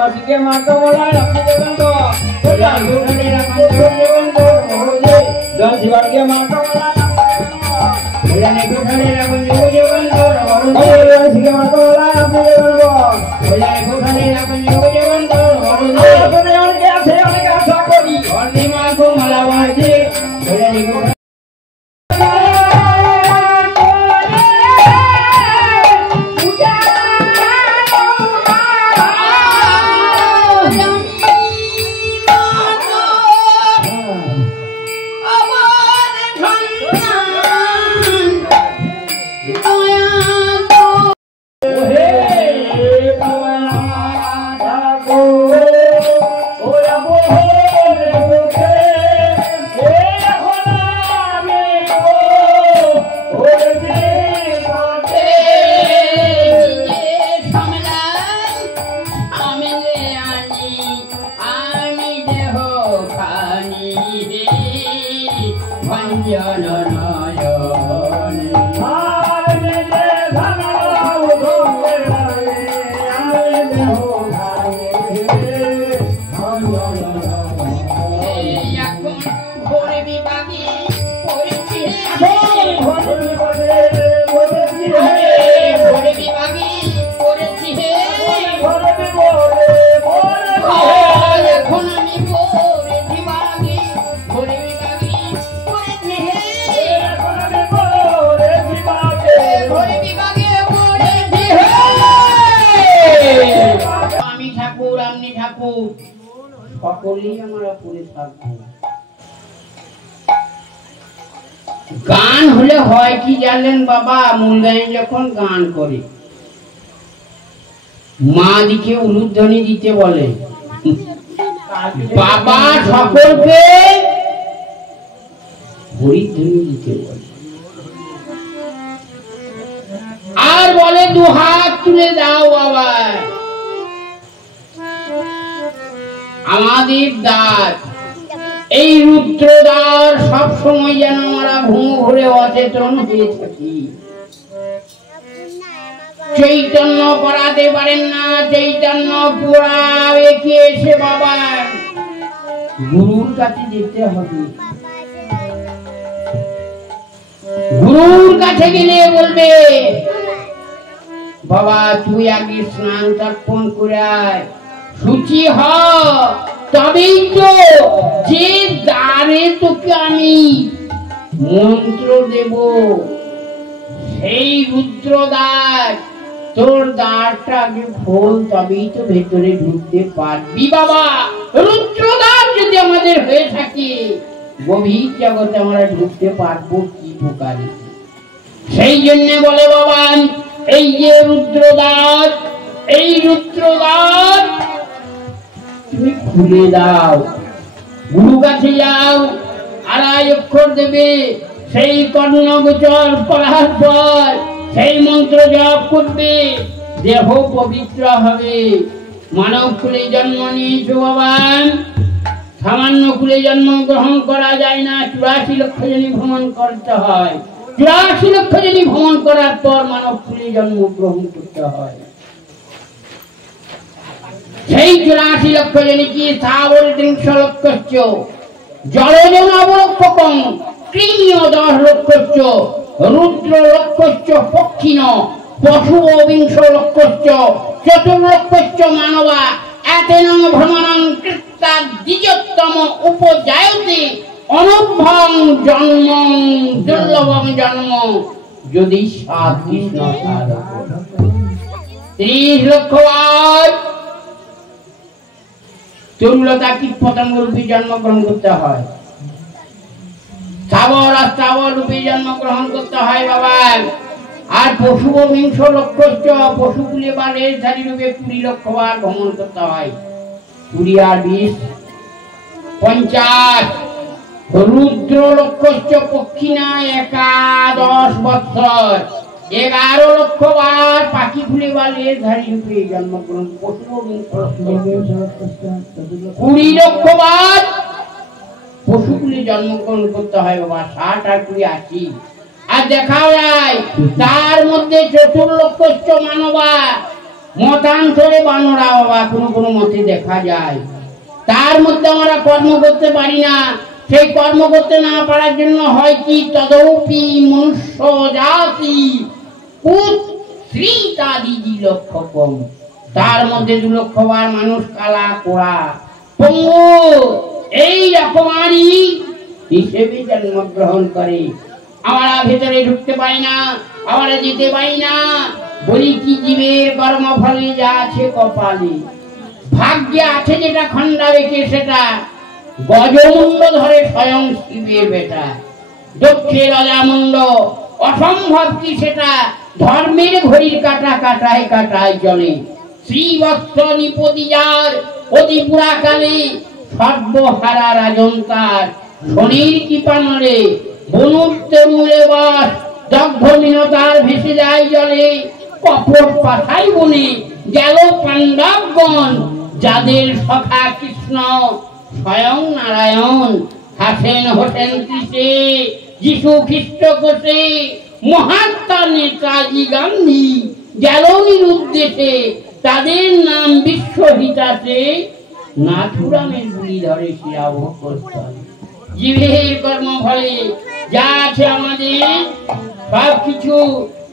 গ্রামবাসীকে মারতে বলায় আপনি দেবেন তো শিবাকে মারতে বলায় গান হলে হয় কি জানেন বাবা, মুন্ডাই যখন গান করে মা দিকে উলুধ্বনি দিতে বলে, বাবা সকলকে হরিধ্বনি দিতে বলে, আর বলে দু হাত তুলে দাও বাবা। আমাদের দাঁত এই রুদ্রদ্বার সব সময় যেন আমরা ঘুম ঘুরে অচেতন হয়ে থাকি, চৈতন্য করাতে পারেন না, চৈতন্য পুরা একে এসে বাবা গুরুর কাছে যেতে হবে। গুরুর কাছে গেলে বলবে বাবা তুই আগে স্নান তর্পণ করে আয়, শুচি হ, তবেই তো যে দ্বারে তোকে আমি মন্ত্র দেব সেই রুদ্রদ্বার, তোর দ্বারটা আগে খোল, তবেই তো ভেতরে ঢুকতে পারবি বাবা। রুদ্রদ্বার যদি আমাদের হয়ে থাকে গভীর জগতে আমরা ঢুকতে পারবো কি প্রকারে? সেই জন্য বলে বাবা এই যে রুদ্রদ্বার, এই রুদ্রদ্বার তুমি খুলে দাও। গুরু কাছে যাও, আড়াই অক্ষর দেবে, সেই কর্ণগোচর করার পর সেই মন্ত্র জপ করবে, দেহ পবিত্র হবে। মানব কুলে জন্ম নিয়েছো বাবা, সামান্য কুলে জন্ম গ্রহণ করা যায় না, 84 লক্ষ জনী ভ্রমণ করতে হয়। 84 লক্ষ জনী ভ্রমণ করার পর মানব কুলে জন্ম গ্রহণ করতে হয়। সেই 84 লক্ষ জনী কি স্থাবর 3 লক্ষশ্চ, জলজ নবলক্ষকং, কৃমিও 10 লক্ষশ্চ, রুদ্র লক্ষশ্চ পক্ষিণ, পশু 20 লক্ষশ্চ, চতুর্লক্ষশ্চ মানবা, এতেন ভ্রমণং কৃত্তা দ্বিজোত্তম উপজায়তে অনুভং জন্মং দুর্লভং জন্ম যদি 7 কৃষ্ণ 30 লক্ষ বার তরুলতা কীট পতঙ্গ রূপী জন্মগ্রহণ করতে হয়, স্থাবর আর স্থাবর রূপী জন্মগ্রহণ করতে হয় বাবা। আর পশু 20 লক্ষশ্চ, পশুকুলে বা রেলধারী রূপে 20 লক্ষ বার ভ্রমণ করতে হয়। 20 আর 20 50। রুদ্র লক্ষশ্চ পক্ষিণা 11 বৎসর, 11 লক্ষ বার পাখি ফুলে বা লেজধারী রূপে জন্মগ্রহণ। পশু 20 লক্ষ বার পশুকুলে জন্মগ্রহণ করতে হয় বাবা। 60 আর 20 80। আর দেখাও যায় তার মধ্যে 4 লক্ষশ্চ মানবা, মতান্তরে বানরা বাবা কোনো কোনো মতে দেখা যায়। তার মধ্যে আমরা কর্ম করতে পারি না। সেই কর্ম করতে না পারার জন্য হয় কি, তদৌপি মনুষ্য জাতি শ্রীতাদি লক্ষ কম। তার মধ্যে 2 লক্ষ বার মানুষ কালা কোড়া পঙ্গু এই রকমারই হিসেবে জন্মগ্রহণ করে। আমরা ভেতরে ঢুকতে পারি না, আমরা যেতে পারি না। বলি কি, জীবের কর্মফলে যা আছে কপালে, ভাগ্যে আছে যেটা খন্ডা রেখে সেটা গজমুণ্ড ধরে স্বয়ং শিবের বেটা। দক্ষে রাজামুণ্ড অসম্ভব কি সেটা ধর্মের ঘড়ির কাটা কাটায় কাটায় চলে। শ্রীবৎস নিপতি যার অতি পুরাকালে সর্বহারা রাজন তার শনির কৃপানলে বনুত্ব মূলে বাস দগ্ধ মিনতার ভেসে যায় জলে। কপট পাঠাই বনে গেল পাণ্ডবগণ যাদের সখা কৃষ্ণ স্বয়ং নারায়ণ। হাসেন হোসেন ত্রিশে যিশু খ্রিস্ট কোষে মহাত্মা নেতাজি গান্ধী গেল নিরুদ্দেশে। তাদের নাম বিশ্বহিতাতে নাথুরামের গুলি ধরে শিরাভক্ষস্থল। জীবের কর্মফলে যা আছে আমাদের সব কিছু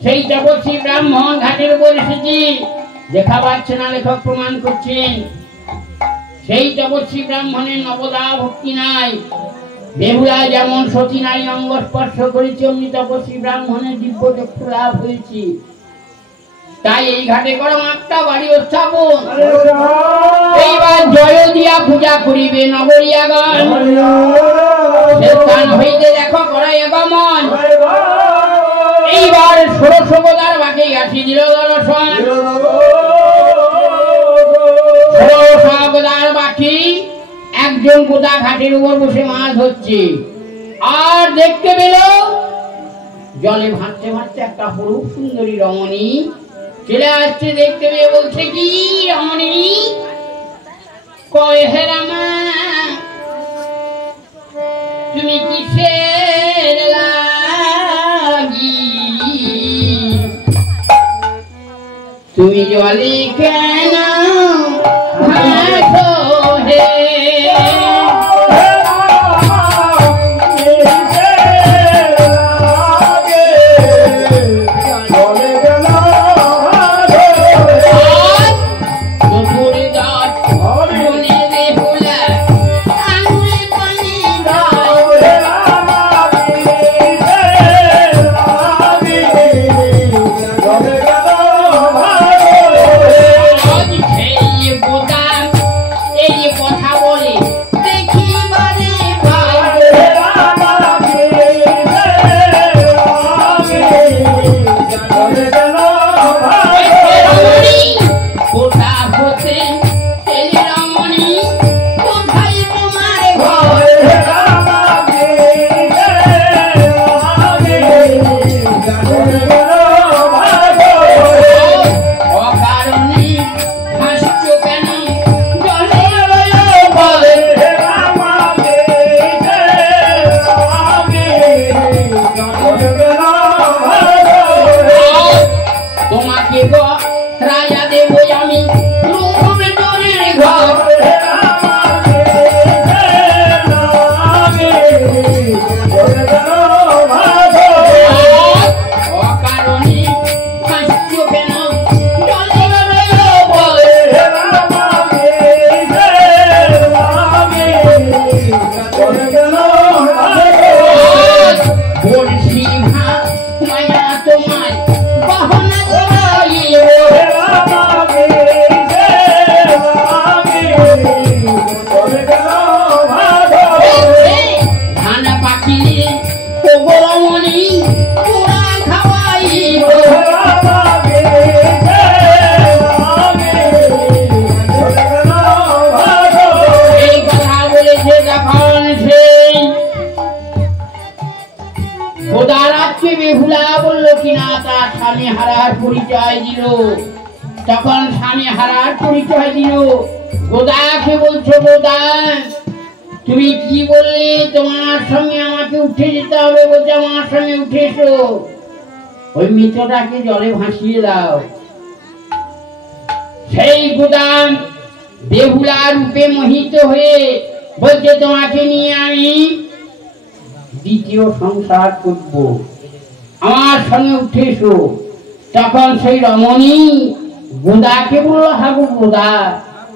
সেই তপস্বী ব্রাহ্মণ ঘাটের উপর এসেছে। দেখা পাচ্ছে না, লেখক প্রমাণ করছেন। সেই তপস্বী ব্রাহ্মণের নবদা ভক্তি নাই। বেহুলা যেমন সতী নারী অঙ্গ স্পর্শ করেছে, অমনি তপস্বী ব্রাহ্মণের দিব্য চক্ষু লাভ হয়েছে। তাই এই ঘাটে করম একটা বাড়ি স্থাপন। এইবার জয় দিয়া পূজা করিবে নগরিয়াগণ। স্থান হইতে দেখো করাই আগমন। এইবার ষোড়শ গোদার বাকি আসি দিল দর্শন। ষোড়শ গোদার বাকি একজন গোদা ঘাটের উপর বসে মাছ ধরছে। আর দেখতে পেল জলে ভাসতে ভাসতে একটা অপরূপ সুন্দরী রমণী চলে আসছে। দেখতে পেয়ে বলছে কি, রমণী কয় হে রামা তুমি কিসের লাগি, তুমি জলে কেন ভাসো হে। তখন স্বামী হারার পরিচয় দিল। গোদাকে বলছো, গোদা তুমি কি বললে তোমার সঙ্গে আমাকে উঠে যেতে হবে? বলছে আমার সঙ্গে উঠে এসো, ওই মৃতটাকে জলে ভাসিয়ে দাও। সেই গোদাম বেহুলা রূপে মোহিত হয়ে বলছে তোমাকে নিয়ে আমি দ্বিতীয় সংসার করব, আমার সঙ্গে উঠে এসো। তখন সেই রমণী গোদাকে বললো, হাগো গোদা,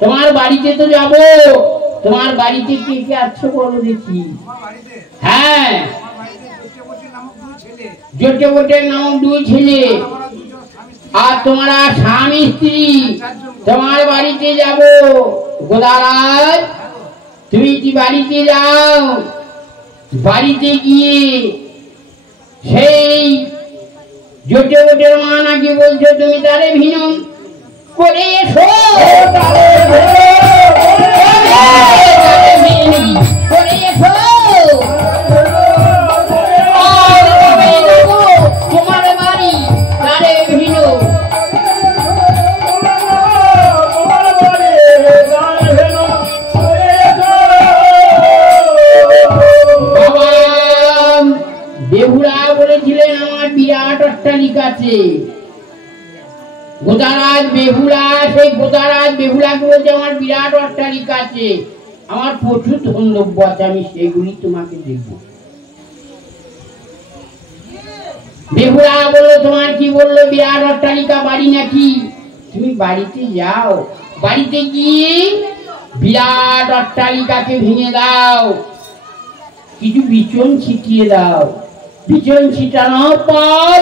তোমার বাড়িতে তো যাব, তোমার বাড়িতে কে কে আছো বলো দেখি। হ্যাঁ, জোটেবটের নামক দুই ছেলে, আর তোমরা স্বামী স্ত্রী, তোমার বাড়িতে যাব। গোদারাজ, তুমি কি বাড়িতে যাও? বাড়িতে গিয়ে সেই জোটেবটের মা নাকি বলছো তুমি তারে ভিন্ন করে এসো, করে এসো, তোমার বাড়ি তারে ভিন্ন। বেহুলা বলেছিলেন আমার বিরাট অট্টালিকা আছে। গোদারাজ বেহুলা, সেই গোদারাজ বেহুলাকে বলছে আমার বিরাট অট্টালিকা আছে, আমার প্রচুর ধনদ্রব্য আছে, আমি সেগুলি তোমাকে দেব। বেহুলা বললো তোমার কি বললো বিরাট অট্টালিকা বাড়ি নাকি? তুমি বাড়িতে যাও, বাড়িতে গিয়ে বিরাট অট্টালিকাকে ভেঙে দাও, কিছু বিচন ছিটিয়ে দাও। বিচন ছিটানোর পর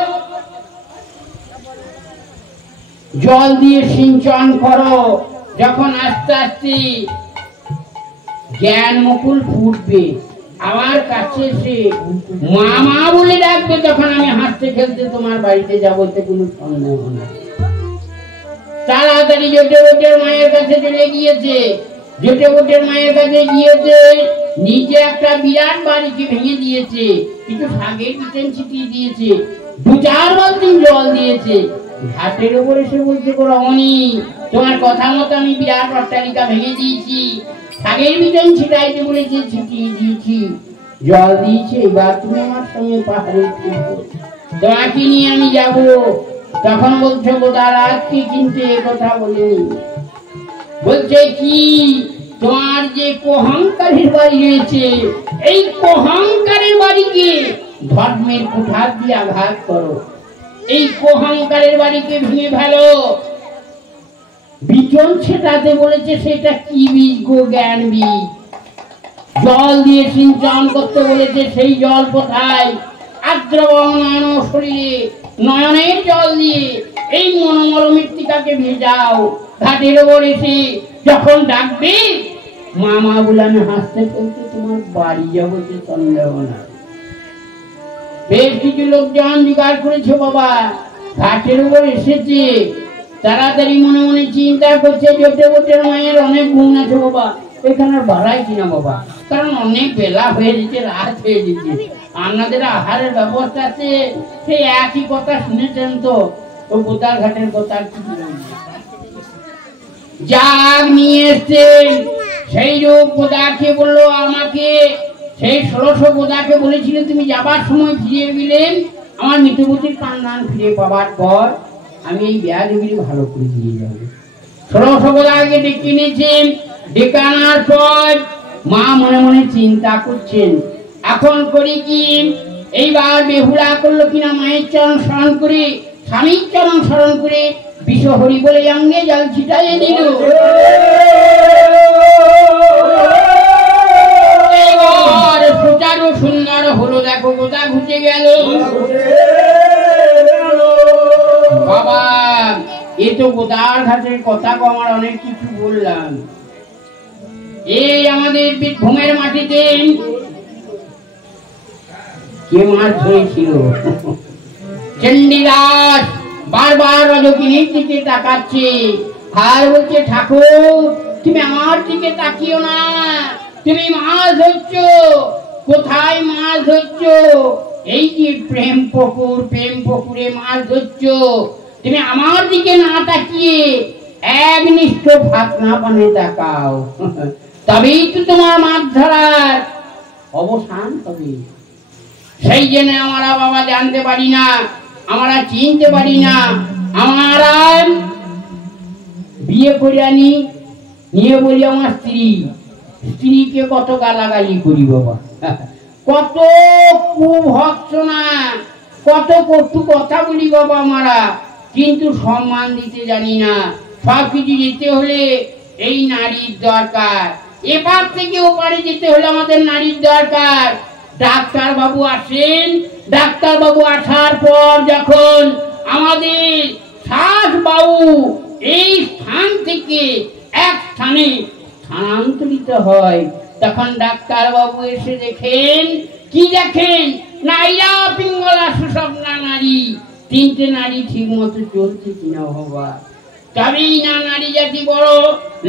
জল দিয়ে সিঞ্চন করো, যখন আস্তে আস্তে জ্ঞান মুকুল ফুটবে, আমার কাছে সে মামা বলে ডাকবে, তখন আমি হাসতে খেলতে তোমার বাড়িতে যাবো, কোনো সন্দেহ না। তাড়াতাড়ি জোটেবটের মায়ের কাছে চলে গিয়েছে। জোটেবটের মায়ের কাছে গিয়েছে, নিচে একটা বিরাট বাড়িকে ভেঙে দিয়েছে, কিছু শাকের বিচন ছিটিয়ে দিয়েছে, 2-4 বালতি জল দিয়েছে। ঘাটের উপর এসে বলছে, রমণী, তোমার কথা মতো আমি বিরাট অট্টালিকা ভেঙে দিয়েছি, শাকের বিচন ছিটাইতে বলেছে, ছিটিয়ে দিয়েছি, জল দিয়েছে, এবার তুমি আমার সঙ্গে পাহাড়ে উঠবে, তোমাকে নিয়ে আমি যাব। তখন বলছো গোদারাজকে কিন্তু এ কথা বলেনি, বলছে কি তোমার যে অহংকারের বাড়ি রয়েছে, এই অহংকারের বাড়িকে ধর্মের কুঠার দিয়ে আঘাত করো, এই অহংকারের বাড়িকে ভেঙে ফেলো। বিচন ছেটাতে বলেছে, সেটা কি বীজ গো? জ্ঞান বীজ। জল দিয়ে সিঞ্চন করতে বলেছে, সেই জল কোথায়? আদ্রবর্ণ শরীরে নয়নের জল দিয়ে এই মনোমল মৃত্তিকাকে ভেজাও। ঘাটের ওপর এসে যখন ডাকবে মামা বলে আমি হাসতে খেলতে তোমার বাড়ি যাবো, সন্দেহ না। বেশ কিছু লোকজন জোগাড় করেছে বাবা, ঘাটের উপর এসেছে, তাড়াতাড়ি মনে মনে চিন্তা করছে, জোটেবটের মায়ের অনেক গুণ আছে বাবা, এখানে বাড়াই কিনা বাবা, কারণ অনেক বেলা হয়ে যেতে, রাত হয়ে যেতে, আপনাদের আহারের ব্যবস্থা আছে। সেই একই কথা শুনেছেন তো, ও গোদার ঘাটের কথা যাগ নিয়ে এসছে, সেই রূপ গোদাকে বললো আমাকে, সেই 1600 গোদাকে বলেছিলেন তুমি যাবার সময় ফিরিয়ে গেলেন, আমার মৃতবতীর প্রাণদান ফিরে পাবার পর আমি এই ব্যাধগুলি ভালো করে দিয়ে যাবো। 1600 গোদাকে ডেকে নিয়েছেন, ডেকে আনার পর মা মনে মনে চিন্তা করছেন, এখন করি কি? এইবার বেহুলা করলো কিনা মায়ের চরণ স্মরণ করে, স্বামীর চরণ স্মরণ করে বিশ্বহরি বলে অঙ্গে জল ছিটাইয়ে দিল। সুচারু সুন্দর হলো, দেখো গোদা ঘুচে গেল। বাবা, এ তো গোদার ঘাটের কথা, আমার অনেক কিছু বললাম। এই আমাদের বীরভূমের মাটিতে কে মাছ ধরেছিল? চণ্ডীদাস বারবার রজকিনীর দিকে তাকাচ্ছে, আর বলছে ঠাকুর তুমি আমার দিকে তাকিও না, তুমি মাছ ধরছো, কোথায় মাছ ধরছো? এই যে প্রেম পুকুর, প্রেম পুকুরে মাছ ধরছো, তুমি আমার দিকে না তাকিয়ে একনিষ্ঠ ফাতনা পানে তাকাও, তবেই তো তোমার মাছ ধরার অবসান হবে। সেই জন্য আমরা বাবা জানতে পারি না, আমরা চিনতে পারি না, আমরা বিয়ে করে আনি, নিয়ে বলি আমার স্ত্রীকে কত গালাগালি করি বাবা, কত কুভর্সনা, কত কটু কথা বলি বাবা মারা, কিন্তু সম্মান দিতে জানি না। সবকিছু যেতে হলে এই নারীর দরকার, এবার থেকে ওপারে যেতে হলে আমাদের নারীর দরকার। ডাক্তার বাবু আসেন, ডাক্তার বাবু আসার পর যখন আমাদের শ্বাস বাবু এই স্থান থেকে এক স্থানে স্থানান্তরিত হয়, তখন ডাক্তার বাবু এসে দেখেন, কি দেখেন, নাইয়া পিঙ্গলা সুস্বপ্না নারী, তিনটে নারী ঠিক মতো চলছে কিনা বাবা, তবেই না নারী জাতি বড়।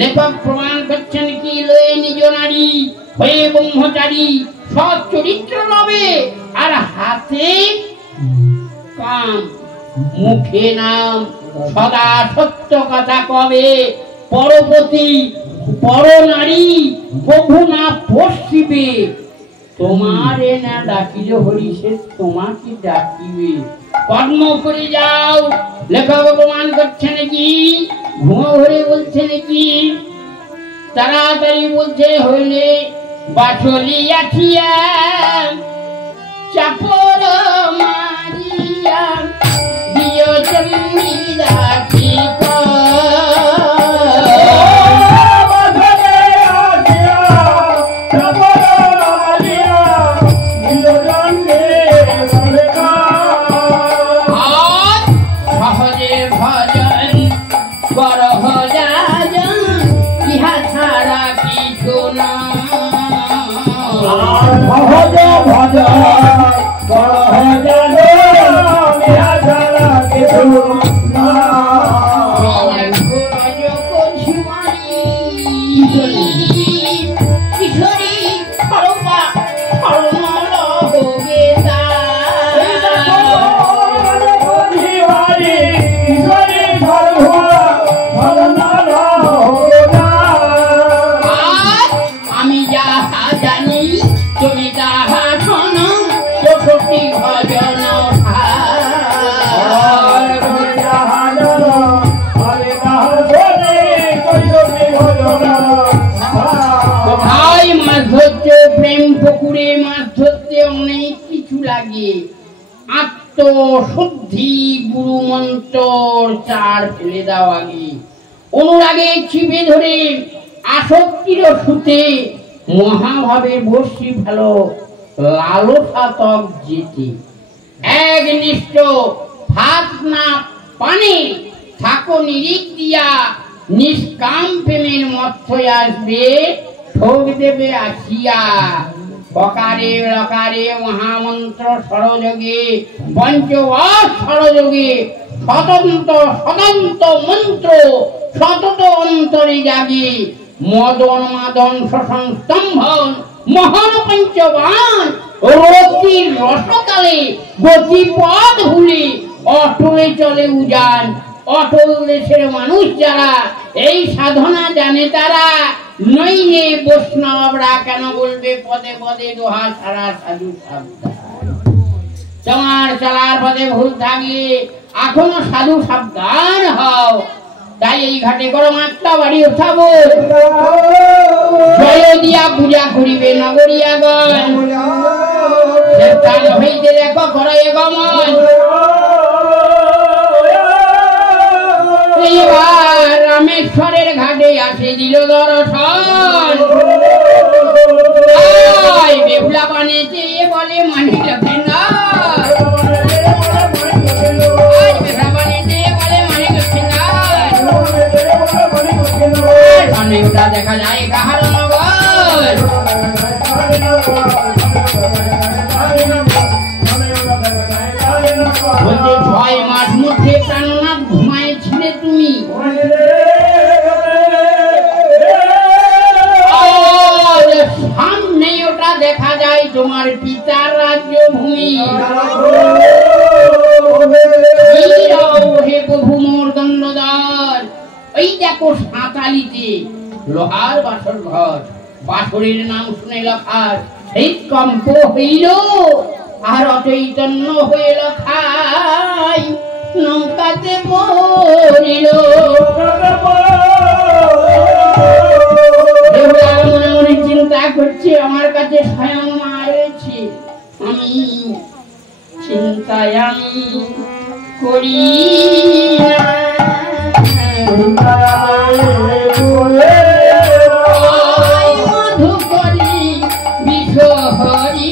লেখক প্রমাণ করছেন কি, লয়ে নিজ নারী হয়ে ব্রহ্মচারী, সৎ চরিত্র লবে আর হাতে কাম, মুখে নাম, সদা সত্য কথা কবে, পরপতি পর নারী প্রভু না পশিবে, তোমারে না ডাকিলে হরিষে তোমাকে ডাকিবে, কর্ম করে যাও। লেখক প্রমাণ করছে নাকি, ঘুমো ঘরে বলছে নাকি, তাড়াতাড়ি বলছে, হইলে বাছলি আঠিয়া চাপর মারিয়া দিও চন্ডী রাখি আত্মশুদ্ধি গুরু মন্ত্র চার ফেলে দাও আগে, অনুরাগে চিপে ধরে আসক্তির সুতে মহাভাবে বসি ভালো লালসা তক যেতে, একনিষ্ঠ ভাত না পানে থাকো নিরিখ দিয়া, নিষ্কাম প্রেমের মধ্যে আসবে ঠোক দেবে আসিয়া, বকারে লকারে মহামন্ত্র সরযোগে পঞ্চবাস সরযোগে স্বতন্ত্র স্বতন্ত্র মন্ত্র সতত অন্তরে জাগে, মদন মাদন শোষণ স্তম্ভন মহান পঞ্চবান, রতির রসকালে গতিপথ ভুলে অটলে চলে উজান, অটল দেশের মানুষ যারা এই সাধনা জানে তারা, নইলে বৈষ্ণবরা কেন বলবে পদে পদে দোহা ছাড়া সাধু সাবধান, তোমার চলার পথে ভুল থাকলে এখনো সাধু সাবধান হও। তাই এই ঘাটে করো মাত্রা বাড়ি উঠাবো, জয় দিয়া পূজা করিবে নগরিয়াগণ, স্থান হইতে দেখো করো গমন, এইবার রামেশ্বরের ঘাটে আসে দিল দর্শন, বেহুলা বানেছে বলে মানি রাখে না, দেখা যায় কাহার নগর, বলতে 6 মাস মধ্যে প্রাণনাথ ঘুমাইছিলে তুমি, সামনে ওটা দেখা যায় তোমার পিতার রাজ্য ভূমি, হে প্রভু মোর দণ্ডদার, ওই দেখো সাঁতালিতে লোহার বাসর ঘর, বাসরের নাম শুনে লেখার সেই কম্প হইল আর অচৈতন্য হয়ে লেখাই, নৌকাতে পড়িল। বেহুলা মনে মনে চিন্তা করছে, আমার কাছে স্বয়ং মা রয়েছে, আমি চিন্তায় আমি করি মধু করি বিষ হরি,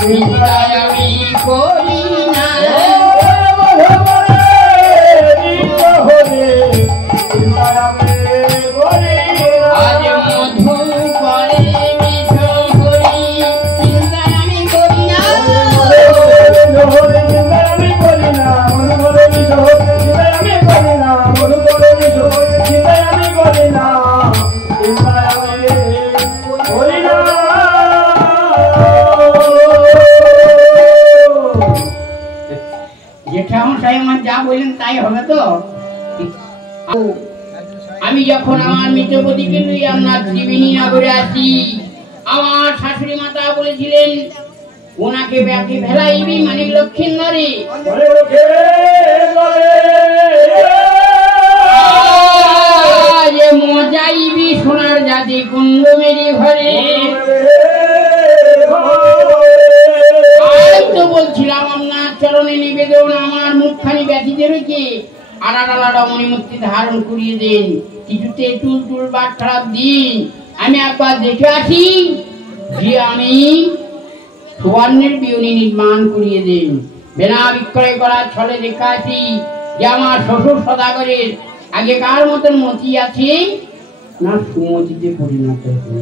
চিন্তায় আমি করি না। আজ মধু করে বিষ হরি, চিন্তায় আমি করি না। যা বললেন তাই হবে তো? আমি যখন আমার মিত্রপতিকে নিয়ে আপনার ত্রিবেণী নগরে আসি, আমার শাশুড়ি মাতা বলেছিলেন ওনাকে ব্যাকে ফেলাইবি মানিক লক্ষ্মীন্দরে, মজাইবি সোনার জাতি কুণ্ড মেরি ঘরে। তো বলছিলাম আপনার চরণে নিবেদন, আমার মুখখানি ব্যথিতে রয়েছে, আড়াডালা রমণীমূর্তি ধারণ করিয়ে দেন, কিছুতে টুল টুল বাট খারাপ দিন, আমি একবার দেখে আসি যে আমি সুবর্ণের বিউনি নির্মাণ করিয়ে দেন। বেনা বিক্রয় করার ছলে দেখে আসি যে আমার শ্বশুর সদাগরের আগেকার মতন মতি আছে না সুমতিতে পরিণত হয়েছে।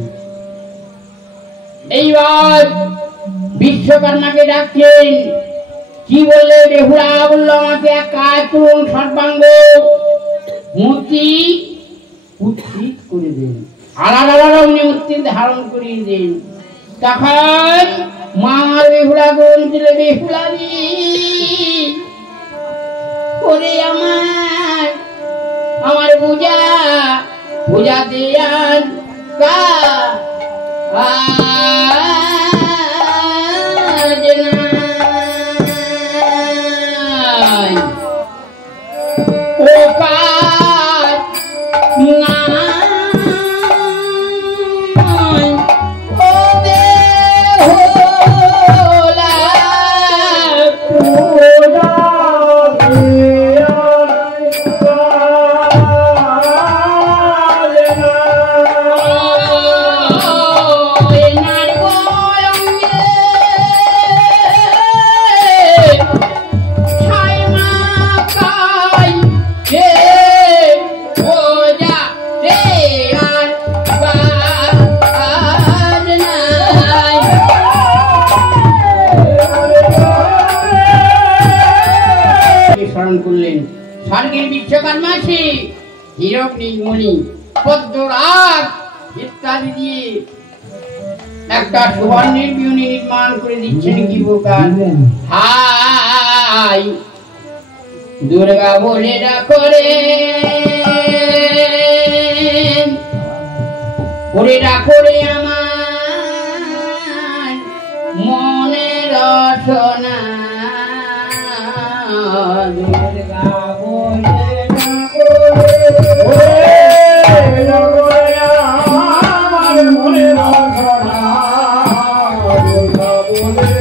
এইবার বিশ্বকর্মাকে ডাকছেন, কি বললে? বেহুলা বলল আমাকে এক কাজ করুন, সর্বাঙ্গ মূর্তি উত্থিত করে দেন, আলাদা আলাদা মূর্তি ধারণ করিয়ে দেন। তখন মা আমার বেহুলা বলছিল, বেহুলারি করে আমার পূজা পূজাতে আন কা করলেন। স্বর্গের বিশ্বকর্মা আছে, হীরক নীলমণি পদ্মরাগ ইত্যাদি দিয়ে একটা সুবর্ণের বিউনি নির্মাণ করে দিচ্ছেন। কি প্রকার? হাই দুর্গা বলে ডাকরে করে ডাকরে আমার মনের রসনা, দুর্গা বলে আমার মনের রসনা, দুর্গা বলে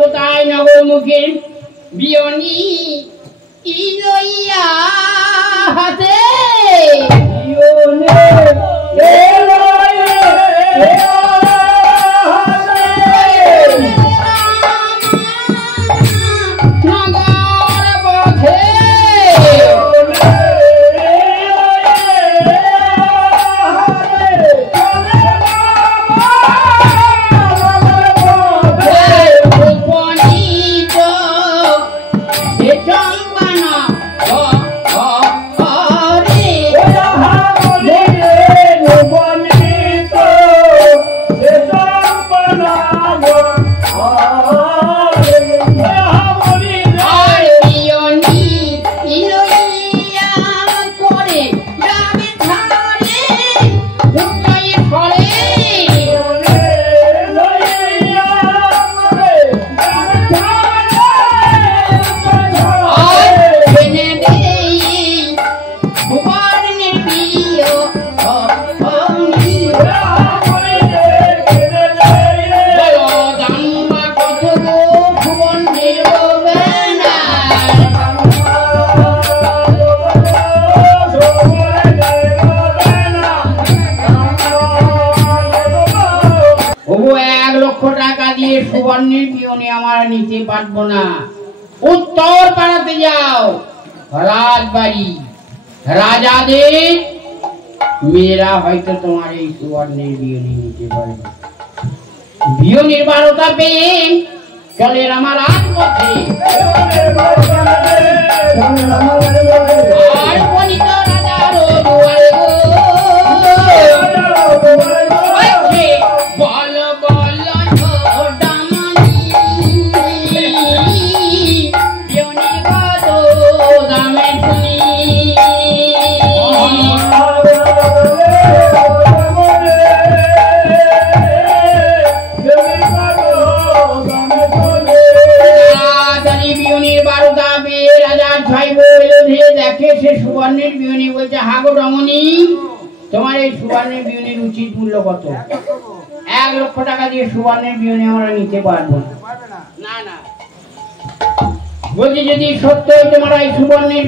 কোথায় নগর মুখে বিয়নি ইলইয়া হাতে সুবর্ণের বিয়নে আমরা নিতে পারবো না। উত্তর পাড়াতে যাও, রাজবাড়ি রাজাদের মেয়েরা হয়তো তোমার এই সুবর্ণের বিয়নে নিতে পারবে। বিয়নের 12টা পেয়ে চলে আমার রাজপথে আর বনিত রাজার দুয়ারে বল বল দেখে সে সুবর্ণের বিয়নি বলছে, হাগো রমণী, তোমার এই সুবর্ণের বিয়নির উচিত মূল্য কত? 1 লক্ষ টাকা দিয়ে সুবর্ণের বিয়নি আমরা নিতে পারবো না। না বলছি, যদি সত্যই তোমরা এই সুবর্ণের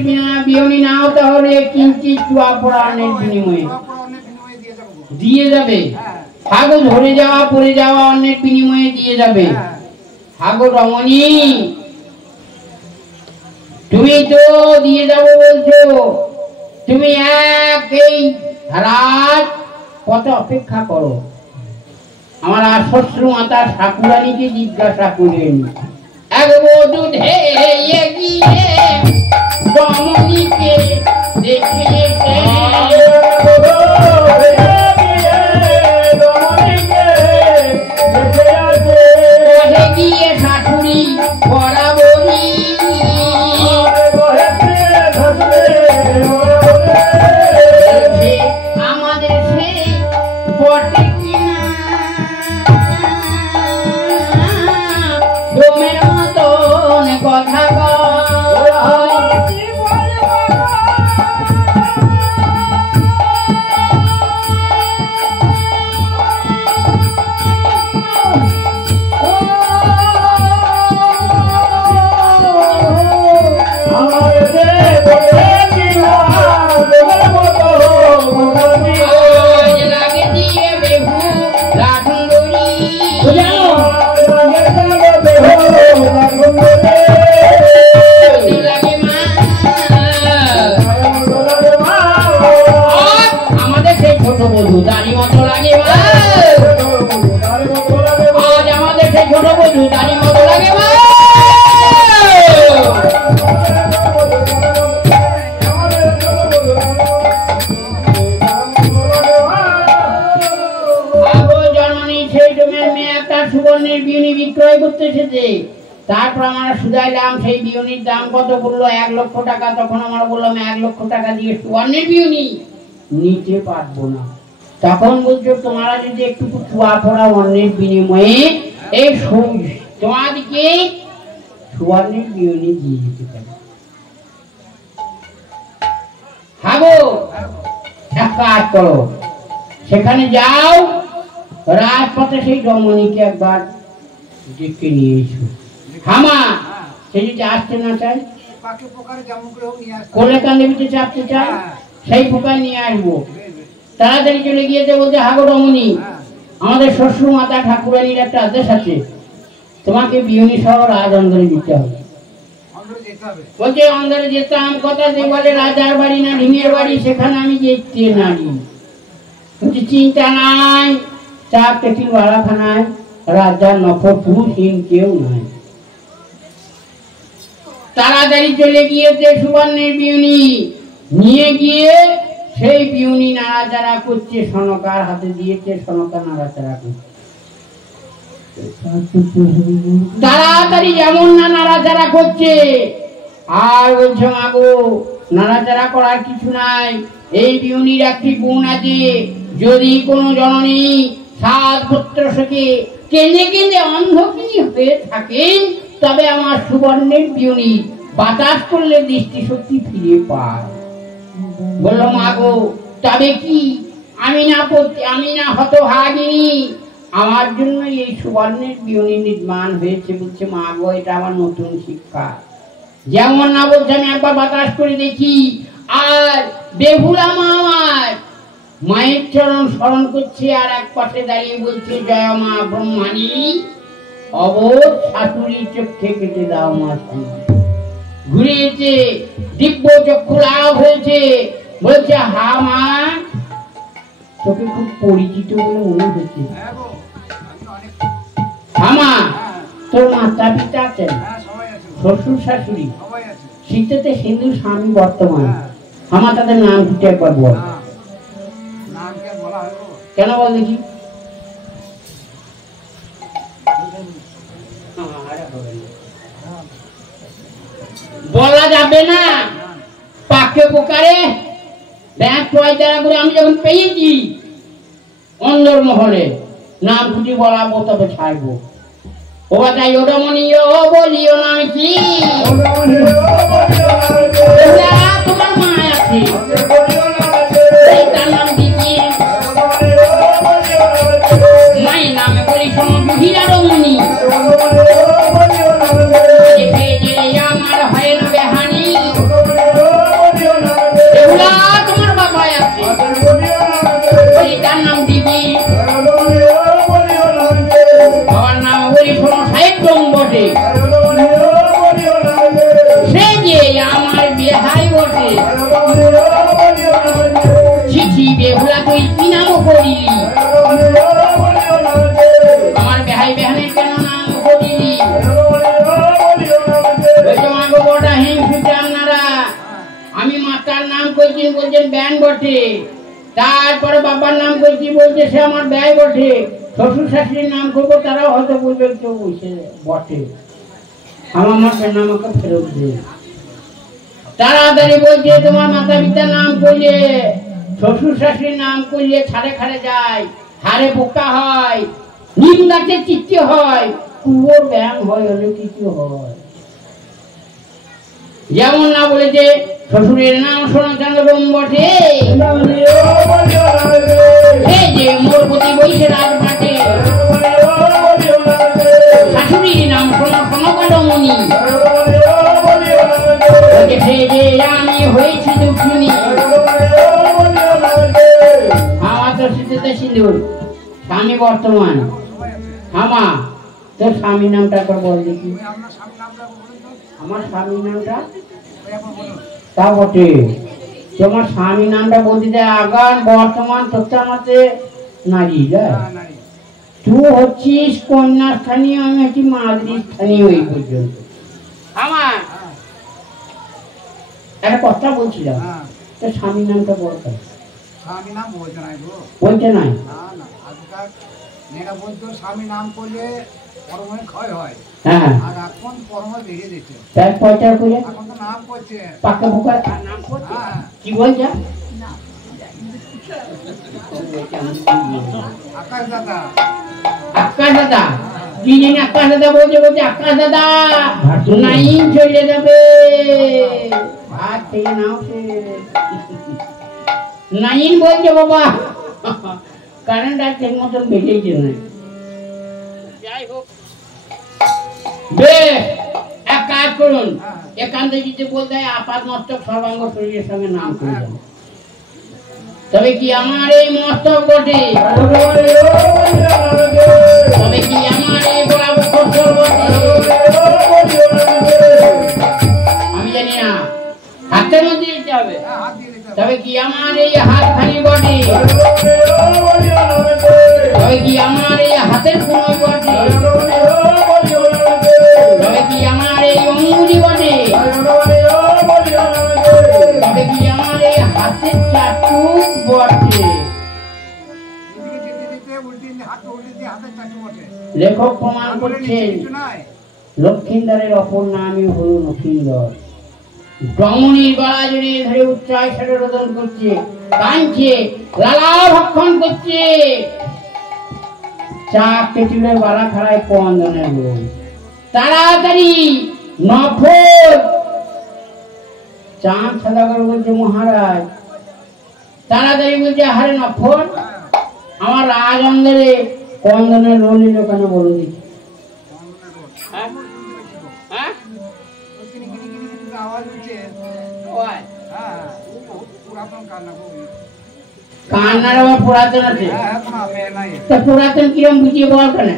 বিয়নি নাও তাহলে কিঞ্চিৎ চুয়া পড়া অন্যের বিনিময়ে দিয়ে যাবে। হাগো ধরে যাওয়া পড়ে যাওয়া অন্যের বিনিময়ে দিয়ে যাবে। হাগো রমণী, তুমি তো দিয়ে যাবো বলছো, তুমি এই রাত কত অপেক্ষা করো। আমার আশ্বস্ত মাতা ঠাকুরানীকে জিজ্ঞাসা করেন, এক বধূ ধেয়ে গিয়ে রমণীকে দেখে গিয়ে শাশুড়ি বরাবরই আমাদের সে বটে কিনা ডোমের মতন কথা আমাদের সেই ছোট বধূ দাড়ি মতো লাগে, আজ আমাদের সেই ছোট বধূ দাড়ি মতো লাগে। সুবর্ণের বিয়নি বিক্রয় করতে এসেছে, তারপর আমরা শুধাইলাম সেই বিয়নির দাম কত, বললো 1 লক্ষ টাকা। তখন আমরা বললাম 1 লক্ষ টাকা দিয়ে সুবর্ণের বিয়নি নিতে পারবো না। তখন বলছো, তোমরা যদি একটু চুয়া পড়া অন্যের বিনিময়ে এই তোমাদেরকে সুবর্ণের বিয়নি দিয়ে দিতে পারে। হাগো এক কাজ করো, সেখানে যাও, রাজপথে সেই রমণীকে একবার ডেকে নিয়ে এসো। হামা সে যদি আসতে না চায় কোলে কান্দে বিটে চাপতে চায় সেই পোকা নিয়ে আসবো তাড়াতাড়ি চলে গিয়েছে বলছে হাগো রমণী আমাদের শ্বশুর মাতা ঠাকুরানির একটা আদেশ আছে তোমাকে বিয়নি সহ রাজ অন্দরে দিতে হবে বলছে অন্দরে যেতাম কথা যে বলে রাজার বাড়ি না ঢিঙের বাড়ি সেখানে আমি যেতে নারি বলছে চিন্তা নাই চাপ টেকিল বাড়াখানায় রাজার নফর পুরুষহীন কেউ নাই তাড়াতাড়ি চলে গিয়েছে সুবর্ণের বিউনি নিয়ে গিয়ে সেই বিউনি নাড়াচাড়া করছে সনকার হাতে দিয়েছে সনকা নাড়াচাড়া করছে তাড়াতাড়ি যেমন না নাড়াচাড়া করছে আর বলছে মাগো নাড়াচাড়া করার কিছু নাই এই বিউনির একটি গুণ আছে যদি কোনো জননী 7 পুত্র সখে কেঁদে কেঁদে অন্ধকিনী হয়ে থাকেন তবে আমার সুবর্ণের বিউনি বাতাস করলে দৃষ্টিশক্তি ফিরে পায় বলল মাগো তবে কি আমি না হতভাগিনী আমার জন্য এই সুবর্ণের বিউনি নির্মাণ হয়েছে বলছে মাগো এটা আমার নতুন শিক্ষা যেমন না বলছে আমি একবার বাতাস করে দেখি আর বেহুলা মা আমার মায়ের চরণ স্মরণ করছে আর এক পাশে দাঁড়িয়ে বলছে জয় মা ব্রহ্মাণী অবোধ শাশুড়ি চক্ষে কেটে দাও মা ঘুরিয়েছে দিব্য চক্ষু লাভ হয়েছে বলছে হা মা তোকে খুব পরিচিত বলে মনে হচ্ছে হামা তোর মাতা পিতা আছেন শ্বশুর শাশুড়ি শীতেতে সিন্ধুর স্বামী বর্তমান হামা তাদের নাম দুটো একবার বল কেন বল দেখি বলা যাবে না পাকে পোকারে ব্যাগ পয়দারা করে আমি যখন পেয়েছি অন্দর মহলে নাম খুঁটি বলাবো তবে ছাড়বো ও তাই ওটা মনিও বলিও না কি তোমার মা আছে তার নাম দিদি মায়ের নামে বলি শোনো বুঝিরা রমণী আমার হয় না বেহানি তোমার বাবা আছে বলি তার নাম দিদি বাবার নাম বলি শোনো সাহেব বটে সে যে আমার বেহাই বটে চিঠি বেহুলা তুই কি নাম করিলি আমার বেহাই বেহানের কেন নাম করিলি আমি মাতার নাম করছি বলছেন ব্যান বটে তারপরে বাবার নাম করছি বলছে সে আমার ব্যয় বটে শ্বশুর শাশুড়ির নাম করবো তারাও হয়তো বলবে তো বটে আমার মাতার নাম আমাকে ফেরত দিয়ে তাড়াতাড়ি বলছে তোমার মাতা পিতার নাম করলে শ্বশুর শাশুড়ির নাম করলে ছাড়ে খাড়ে যায় হারে পোকা হয় নিম গাছের চিত্তি হয় কুয়োর ব্যায়াম হয় হলে কিছু হয় যেমন না বলেছে শ্বশুরের নাম সোনাচন্দ্র বটে যে মোর প্রতি বইছে রাজপাটে শাশুড়ির নাম সোনাকারমণি সে যে আমি হয়েছি দুঃখিনী আমার তো শীতে সিঁদুর স্বামী বর্তমান হামা তোর স্বামীর নামটা একবার বল দেখি আমার স্বামীর নামটা তা বটে তোমার স্বামীর নামটা বলতে দেয় আগান বর্তমান তোর মতে নারী যায় তুই হচ্ছিস কন্যা স্থানীয় আমি হচ্ছি মাদ্রি স্থানীয় এই পর্যন্ত আমার একটা কথা বলছিলাম তোর স্বামীর নামটা বলতে স্বামী নাম বলতে নাই গো বলতে নাই না আজকাল মেয়েরা বলতো স্বামী নাম করলে পরমে ক্ষয় হয় হ্যাঁ আর এখন পরমে বেড়ে দিচ্ছে তাই পয়টা করে এখন তো নাম করছে পাকা ভুকার নাম করছে কি বলছে আকাশ দাদা আকাশ দাদা কি জানি আকাশ দাদা বলছে আকাশ দাদা নাই চলে যাবে হাত থেকে নাও নাইন বলছে বাবা কারেন্ট আর ঠিক মতন বেঁচেছে না যাই হোক বেশ, এক কাজ করুন, একান্ত যদি বলতে হয় আপাত মস্তক সর্বাঙ্গ শরীরের সঙ্গে নাম করে দেন। তবে কি আমার এই মস্তক বটে? তবে কি আমার এই বরাবর বটে? আমি জানি না, হাতের মধ্যে দিতে হবে। তবে কি আমার এই হাতখানি বটে? তবে কি আমার এই হাতের কোন বটে? তবে কি আমার এই অঙ্গুলি বটে? তবে কি আমার এই হাতের চাটুক বটে? লেখক প্রমাণ করছেন লক্ষিন্দরের অপর নামই হল লক্ষিন্দর। রমণীর গলা জড়িয়ে ধরে উচ্চাইস্বরে রোদন করছে, কাঁদছে, লালা ভক্ষণ করছে। চা কেটুলের বালা খাড়ায় কন্দনের লোক, তাড়াতাড়ি নফর। চাঁদ সদাগর বলছে মহারাজ, তাড়াতাড়ি বলছে হারে নফর, আমার রাজ অন্দরে কন্দনের রোল নিল কেন বলে দিচ্ছে। কান্নার আবার পুরাতন আছে, পুরাতন কিরম বুঝিয়ে বল কেন?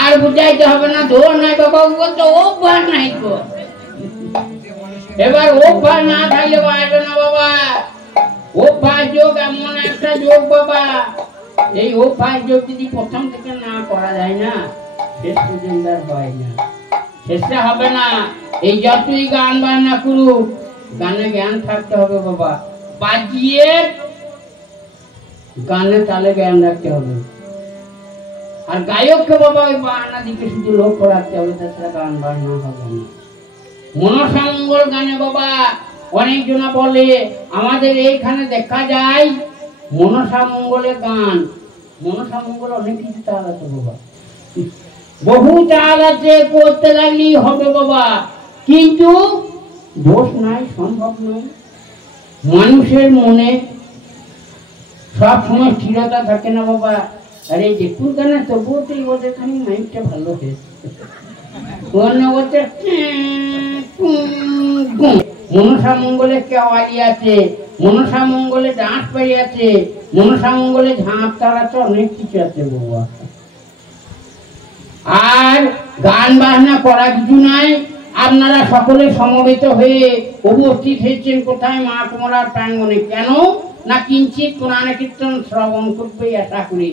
আর বুঝাইতে হবে না, ধোর নাই বাবা বলতো অভ্যাস নাই তো। এবার অভ্যাস না থাকলে পারবে না বাবা। অভ্যাস যোগ এমন একটা যোগ বাবা, এই অভ্যাস যোগ যদি প্রথম থেকে না করা যায় না, শেষ পর্যন্ত হয় না, শেষে হবে না। এই যতই গান বাজনা করুক, গানে জ্ঞান থাকতে হবে বাবা। বাজিয়ে গানে তালে জ্ঞান রাখতে হবে। আর গায়ককে বাবা ওই বাহানা দিকে শুধু লক্ষ্য রাখতে হবে, তাছাড়া গান বাজনা হবে না। মনসা মঙ্গল গানে বাবা অনেক জনা বলে, আমাদের এইখানে দেখা যায় মনসা মঙ্গলে গান। মনসা মঙ্গল অনেক কিছু তাল আছে বাবা, বহু তাল আছে, করতে লাগলেই হবে বাবা। কিন্তু দোষ নাই, সম্ভব নয়। মানুষের মনে সব সময় স্থিরতা থাকে না বাবা। আরে দেখুন কেন তবুও তো ওদের খানি মাইকটা ভালো হয়েছে। মনসা মঙ্গলে কেওয়ালি আছে, মনসা মঙ্গলে ডাঁট পাড়ি আছে, মনসা মঙ্গলে ঝাঁপ তাড়াতে অনেক কিছু আছে বাবা। আর গান বাজনা করা কিছু নাই। আপনারা সকলে সমবেত হয়ে উপস্থিত হয়েছেন কোথায়? মা কুমড়ার প্রাঙ্গণে। কেন না কিঞ্চিত পুরাণ কীর্তন শ্রবণ করবে আশা করি।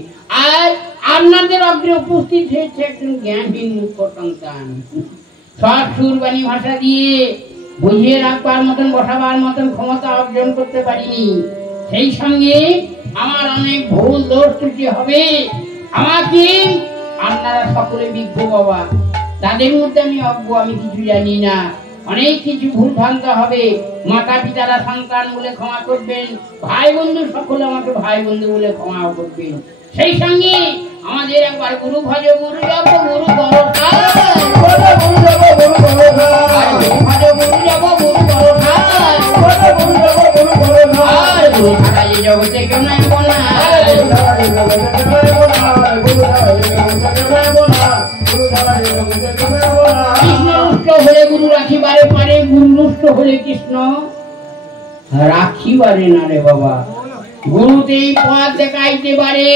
আর আপনাদের অগ্রে উপস্থিত হয়েছে একজন জ্ঞানহীন মুখ্য সন্তান। সব সুরবাণী ভাষা দিয়ে বুঝিয়ে রাখবার মতন, বসাবার মতন ক্ষমতা অর্জন করতে পারিনি। সেই সঙ্গে আমার অনেক ভুল দোষ ত্রুটি হবে। আমাকে আপনারা সকলে বিজ্ঞ বাবা, তাদের মধ্যে আমি অজ্ঞ, আমি কিছু জানি না। অনেক কিছু ভুল ভ্রান্ত হবে। মাতা পিতারা সন্তান বলে ক্ষমা করবেন, ভাই বন্ধু সকলে আমাকে ভাই বন্ধু বলে ক্ষমা করবেন। সেই সঙ্গে আমাদের একবার গুরু ভজ, গুরু যাব, গুরু ভরসা, গুরু যাব, গুরু ভরসা, গুরু যাব, গুরু ভরসা, আর গুরু ছাড়া এই জগতে কেউ নাই বলা। কৃষ্ণ রুষ্ট হলে গুরু রাখিবারে পারে, গুরু রুষ্ট হলে কৃষ্ণ রাখিবারে না রে বাবা। গুরুতেই পথ দেখাইতে পারে,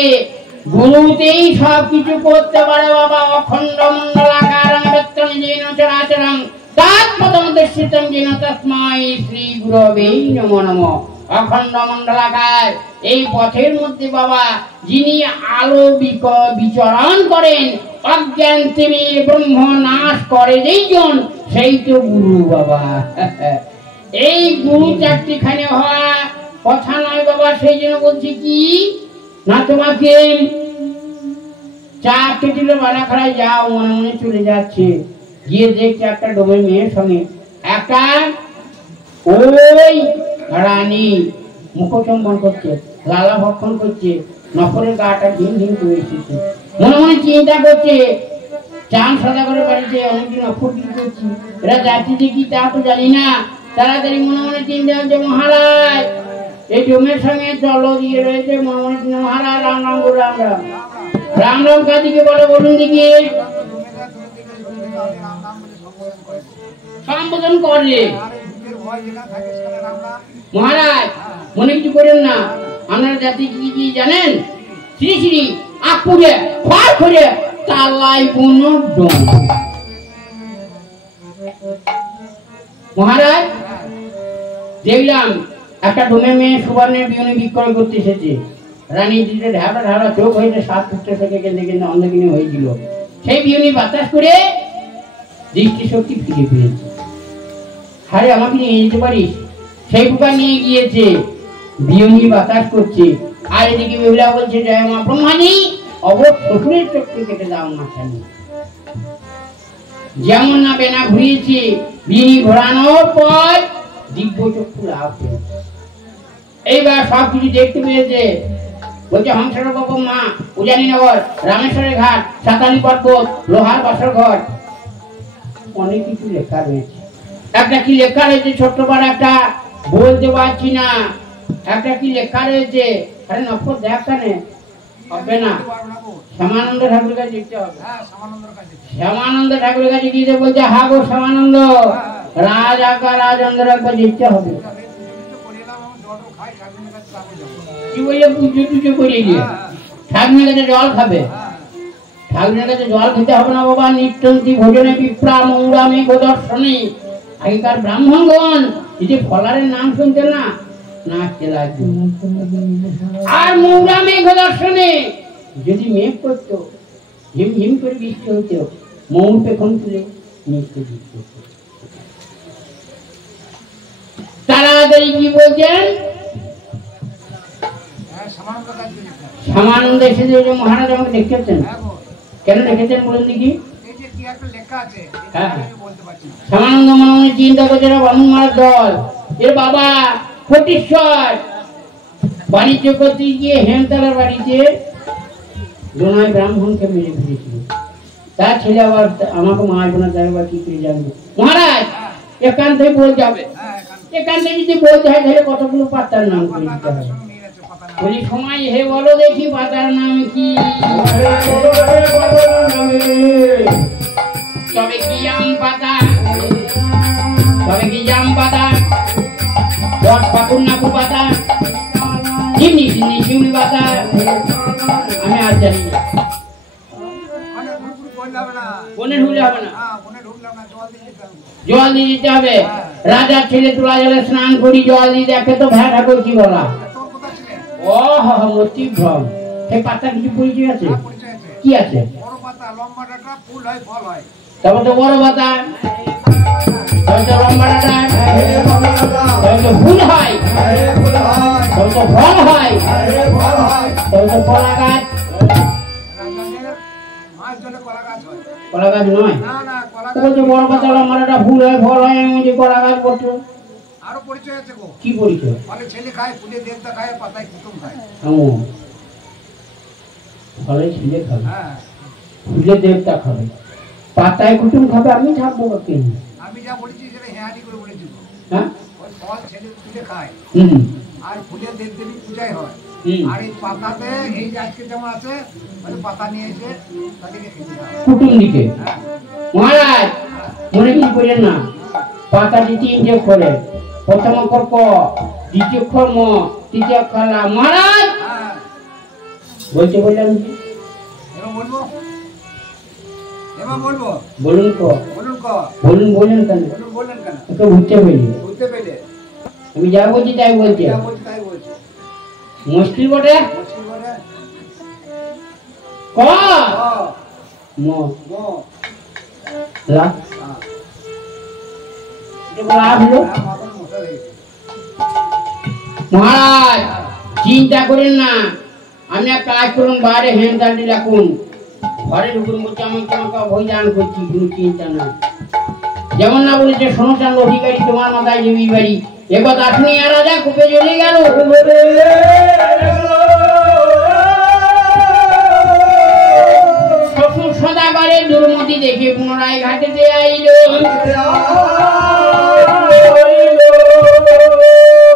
গুরুতেই সব কিছু করতে পারে বাবা। অখণ্ড মণ্ডলাকারং ব্যক্তং যেন চরাচরং তৎপদমদর্শিতং যেন তস্মাই শ্রী গুরবে নমো নমঃ। অখণ্ড মণ্ডলাকার এই পথের মধ্যে বাবা যিনি আলো বিচরণ করেন, অজ্ঞান তিমির ব্রহ্ম নাশ করে যেইজন, সেই তো গুরু বাবা। এই গুরু চারটিখানে হওয়া কথা নয় বাবা। সেই জন্য বলছি কি না, তোমাকে চা কেটে বাড়া খাড়ায় যাও, মনে মনে চলে যাচ্ছে, গিয়ে দেখছে একটা ডোমের মেয়ের সঙ্গে একটা ওই রানী মুখচম্বন করছে, লালা ভক্ষণ করছে, নফরের গাটা ঝিম ঝিম করে এসেছে। মনে মনে চিন্তা করছে, চাঁদ সাদা করে বাড়িতে অনেকদিন অফুর্তি করছি, এরা যাচ্ছি দেখি তা তো জানি না। তাড়াতাড়ি মনে মনে চিন্তা হচ্ছে, মহারাজ এই ডোমের সঙ্গে জল দিয়ে রয়েছে। মনে মনে চিন্তা, মহারাজ রাম রাম, রাম রাম। রাম রাম কাদিকে বলে বলুন দেখি সম্বোধন করে মহারাজ মনে কিছু করেন না আপনার জাতি কি কি জানেন শ্রী শ্রী আপুরে ফার করে তালাই কোনো ডোম মহারাজ দেখলাম একটা ডোমে মেয়ে সুবর্ণের বিউনি বিক্রয় করতে এসেছে রানী দিতে ঢাকা ঢাকা চোখ হয়েছে 7 ফুট থেকে কেঁদে কেঁদে অন্ধকিনী হয়েছিল সেই বিউনি বাতাস করে দৃষ্টি শক্তি ফিরে পেয়েছে আরে আমাকে নিয়ে যেতে পারিস সেই বুকা নিয়ে গিয়েছে বিউনি বাতাস করছে আর এদিকে বেহুলা বলছে জয় মা ব্রহ্মাণী অবশ্য শ্বশুরের চোখকে কেটে দাও না কেন যেমন না বেনা ঘুরিয়েছে বিউনি ঘোরানোর পর দিব্য চক্ষু লাভ হয়েছে এইবার সবকিছু দেখতে পেয়েছে বলছে হংসের বাবু মা উজানিনগর রামেশ্বরের ঘাট সাতালি পর্বত লোহার বাসর ঘর অনেক কিছু লেখা রয়েছে একটা কি লেখা রয়েছে ছোট্ট বড় একটা বলতে পারছি না একটা কি লেখা রয়েছে আরে নফর দেখানে হবে না শ্যামানন্দ ঠাকুরের কাছে দেখতে হবে শ্যামানন্দ ঠাকুরের কাছে গিয়ে বলছে হা গো শ্যামানন্দ রাজা রাজেন্দ্র একবার দেখতে হবে কি বললে পুজো টুজো করে গিয়ে ঠাকুরের কাছে জল খাবে ঠাকুরের কাছে জল খেতে হবে না বাবা নিত্যন্তি ভোজনে বিপ্রা মৌরা মেঘ দর্শনে আগেকার ব্রাহ্মণগণ এই যে ফলারের নাম শুনতে না নাচতে লাগবে আর মৌরা মেঘ দর্শনে যদি মেঘ করতো হিম হিম করে বৃষ্টি হতো মৌর পেখন তুলে মিষ্টি বৃষ্টি হতো তাড়াতাড়ি কি বলছেন শ্যামানন্দ এসেছে যে মহারাজ আমাকে দেখেছেন কেন দেখেছেন বলুন দেখি শ্যামানন্দ মনে মনে চিন্তা করছে বামুন মারার দল এর বাবা ফটিশ্বর বাণিজ্য করতে গিয়ে হেমতালার বাড়িতে দোনায় ব্রাহ্মণকে মেরে ফেলেছিল তার ছেলে আবার আমাকে মারবো না তার আবার কি করে জানবো মহারাজ এখান থেকে বলতে হবে এখান থেকে যদি বলতে হয় তাহলে কতগুলো পাতার নাম করে দিতে হবে বলি সময় হে বলো দেখি পাতার নাম কি তবে কি আম পাতা তবে কি জাম পাতা বট পাকুর নাকু পাতা চিমনি চিমনি শিউলি পাতা আমি আর জানি না বনে ঢুকলে হবে না জল দিয়ে দিতে হবে রাজার ছেলে তোলা জলে স্নান করি জল দিয়ে দেখে তো ভ্যা ঠাকুর কি বলা ও মতি ভ্রম সেই পাতা কিছু পরিচয় আছে কি আছে তবে তো বড় পাতা তবে তো লম্বা ডাটা তবে তো ফুল হয় তবে তো ফল হয় তবে তো কলা গাছ কলা গাছ নয় বলছে বড় পাতা লম্বা ডাটা ফুল হয় ফল হয় এমন যে কলা গাছ বলছো আরো পরিচয় আছে গো কি পরিচয় ফলে ছেলে খায় ফুলে দেবতা খায় পাতায় কুটুম খায় ফলে ছেলে খাবে ফুলে দেবতা খাবে পাতায় কুটুম খাবে আমি থাকবো কি আমি যা বলেছি সেটা হেয়ানি করে বলেছি হ্যাঁ ওই ফল ছেলে ফুলে খায় আর ফুলে দেবদেবী পূজায় হয় আর এই পাতাতে এই যে আজকে যেমন আছে মানে পাতা নিয়ে এসে তাদেরকে খেতে দাও কুটুম দিকে মহারাজ মনে কিছু করেন না পাতাটি 3 অক্ষরে প্রথম অক্ষর ক দ্বিতীয় অক্ষর ম তৃতীয় অক্ষর লা মহারাজ বলতে বললাম কি এবার বলবো এবার বলবো বলুন ক বলুন ক বলুন বলেন কেন বললেন কেন তো বুঝতে পেলি বুঝতে পেলে আমি যা বলছি তাই বলছি যা বলছি তাই বলছি মুশকিল বটে মুশকিল বটে ক ম ম লা মহারাজ চিন্তা করেন না আমি এক কাজ করুন বাইরে হেমতালটি রাখুন ঘরে ঢুকুন বলছি আমি তোমাকে অভিযান করছি কোনো চিন্তা না যেমন না বলেছে সোনচান্দ অধিকারী তোমার মাথায় দেবী বাড়ি এবার আপনি আর রাজা কুপে চলে গেল শ্বশুর সদাগরে দুর্মতি দেখে পুনরায় ঘাটেতে আইল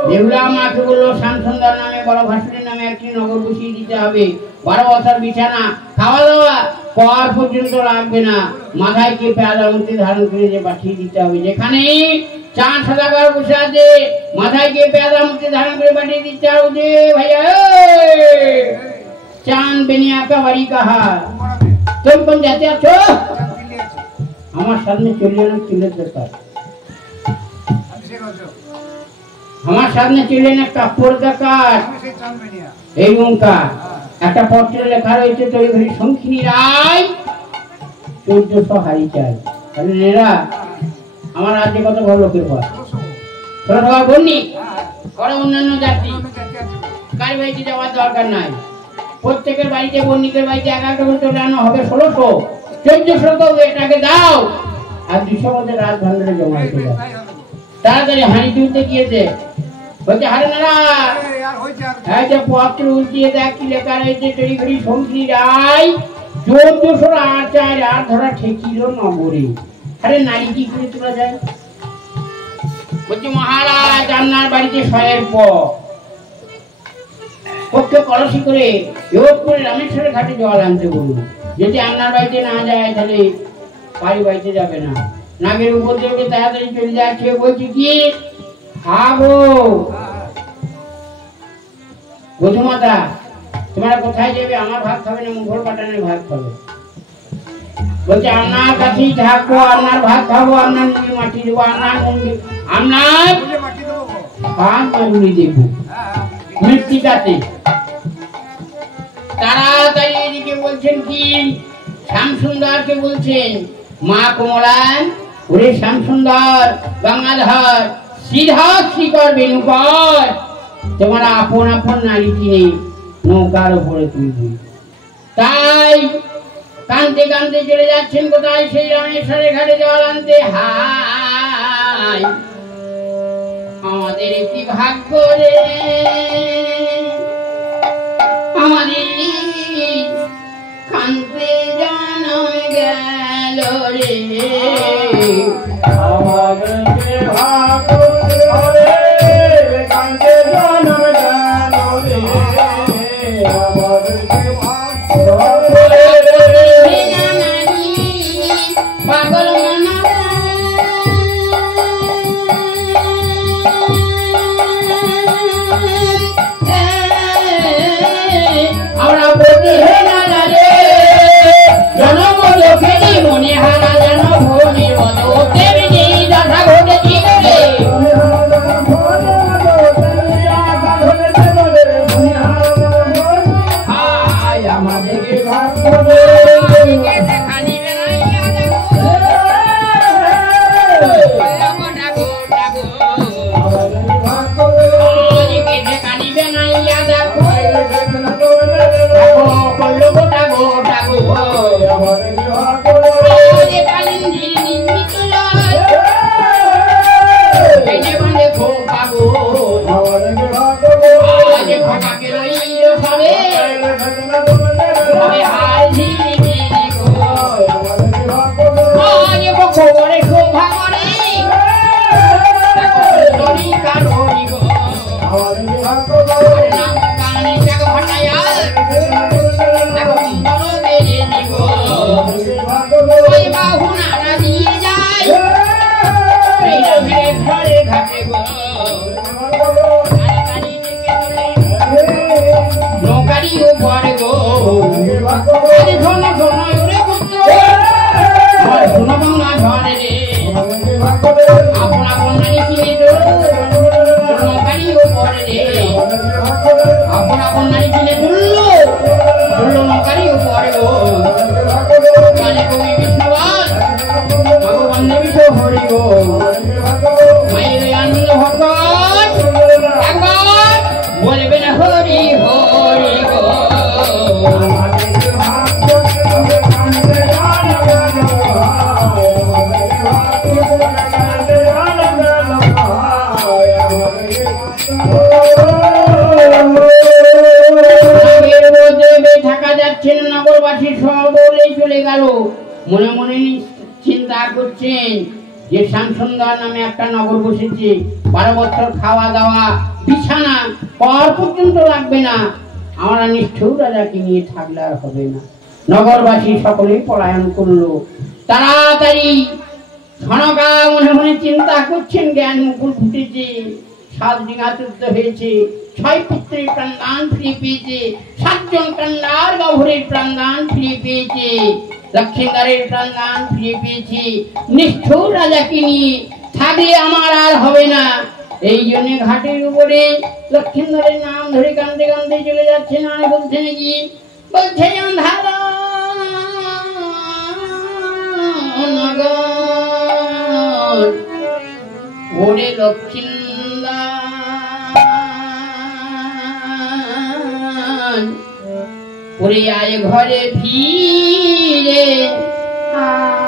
বেহুলা মাকে বললো শ্যামসুন্দর নামে বড় ভাসুরের নামে একটি নগর বসিয়ে দিতে হবে 12 বছর বিছানা, খাওয়া দাওয়া পর পর্যন্ত লাগবে না, মাথায় কে পেয়াদার মূর্তি ধারণ করে যে পাঠিয়ে দিতে হবে। যেখানে চাঁদ সদাগর বসে আছে, মাথায় কে পেয়াদার মূর্তি ধারণ করে পাঠিয়ে দিতে হবে। ভাইয়া চাঁদ বেনিয়া কা বাড়ি কাহা, তুমি কোন যাতে আছো? আমার সামনে চললে না চুলের দরকার, আমার সামনে চললে না কাপড় দরকার। এই ওঙ্কার একটা পত্রে লেখা রয়েছে, তৈরি ঘড়ি শঙ্খিনী রায় 1400 হারি চাই। তাহলে নেরা আমার রাজ্যে কত বড় লোকের ঘর, 16 ঘর বন্নি করে অন্যান্য জাতি, কারি বাড়িতে যাওয়ার দরকার নাই। প্রত্যেকের বাড়িতে বন্নিকের বাড়িতে 11টা করে রান্না হবে, 1600 1400 তো এটাকে দাও, আর 200 মধ্যে রাত ভান্ডারে জমা হতে যাবে। তাড়াতাড়ি হাঁড়ি তুলতে গিয়েছে, বলছে হারে নারা এই যে পত্র উল্টিয়ে দেখ কি লেখা রয়েছে, তৈরি ঘড়ি শঙ্খিনী রায় 1400 আচার আর ধরা ঠেকিল নগরে। আরে নারী কি করে তোলা যায়? বলছে মহারাজ আপনার বাড়িতে শয়ের পক্ষে কলসি করে যোগ করে রামেশ্বরের ঘাটে জল আনতে বলুন। যদি আপনার বাড়িতে না যায় তাহলে বাড়ি বাড়িতে যাবে না, নাগের উপর দিয়ে তাড়াতাড়ি চলে যাচ্ছে। বলছি কি খাবো বধুমাতা, তোমরা কোথায় যাবে? আমার ভাত খাবে না মুঘল পাঠানের ভাত খাবে। বলছে আপনার কাছেই থাকবো, আপনার ভাত খাবো, আপনার মুখে মাটি দেবো, আপনার ভাত মারুলি দেবো মৃত্তিকাতে। তাড়াতাড়ি এদিকে বলছেন কি শ্যামসুন্দরকে বলছেন, মা কমলান ওরে শ্যামসুন্দর গঙ্গাধর সিধা শিকর বেনুকর, তোমরা আপন আপন নারী কিনে নৌকার উপরে তুলবে। তাই কানতে কানতে চলে যাচ্ছেন কোথায়? সেই রামেশ্বরের ঘাটে জল আনতে। হাই আমাদের কি ভাগ্য রে, আমাদের কানতে জানা গেল রে, আমাদের কি ভাগ্য রে, কানতে জানা গেল রে, আমাদের কি ভাগ্য রে, পাগল মনা আমরা বলি হে নানা রে, জনম লোকেরই মনে হারা যেন ভোরে বলো তেমনি দশা ঘটেছি রে, আমাদেরকে ভাগ্য রে, নগরবাসী সব বলেই চলে গেল। মনে মনে চিন্তা করছেন যে শ্যামসুন্দর নামে একটা নগর বসেছে, 12 বছর খাওয়া দাওয়া বিছানা পর পর্যন্ত লাগবে না, আমরা নিষ্ঠুর রাজাকে নিয়ে থাকলে আর হবে না। নগরবাসী সকলেই পলায়ন করলো। তাড়াতাড়ি সনকা মনে মনে চিন্তা করছেন, জ্ঞান মুকুল ফুটেছে, 7 ডিঙা যুদ্ধ হয়েছে, 6 পুত্রের প্রাণদান ফিরে পেয়েছে, 7 জন কান্নার গহ্বরের প্রাণদান ফিরে পেয়েছে, লক্ষ্মীদারের প্রাণদান ফিরে পেয়েছে। নিষ্ঠুর রাজাকে নিয়ে থাকলে আমার আর হবে না। এই জন্য ঘাটের উপরে লক্ষ্মীদারের নাম ধরে কান্দে কান্দে চলে যাচ্ছে। না বলছে নাকি, বলছে অন্ধারা ওরে লক্ষ্মীদার, ওরে আয় ঘরে ফিরে আয়।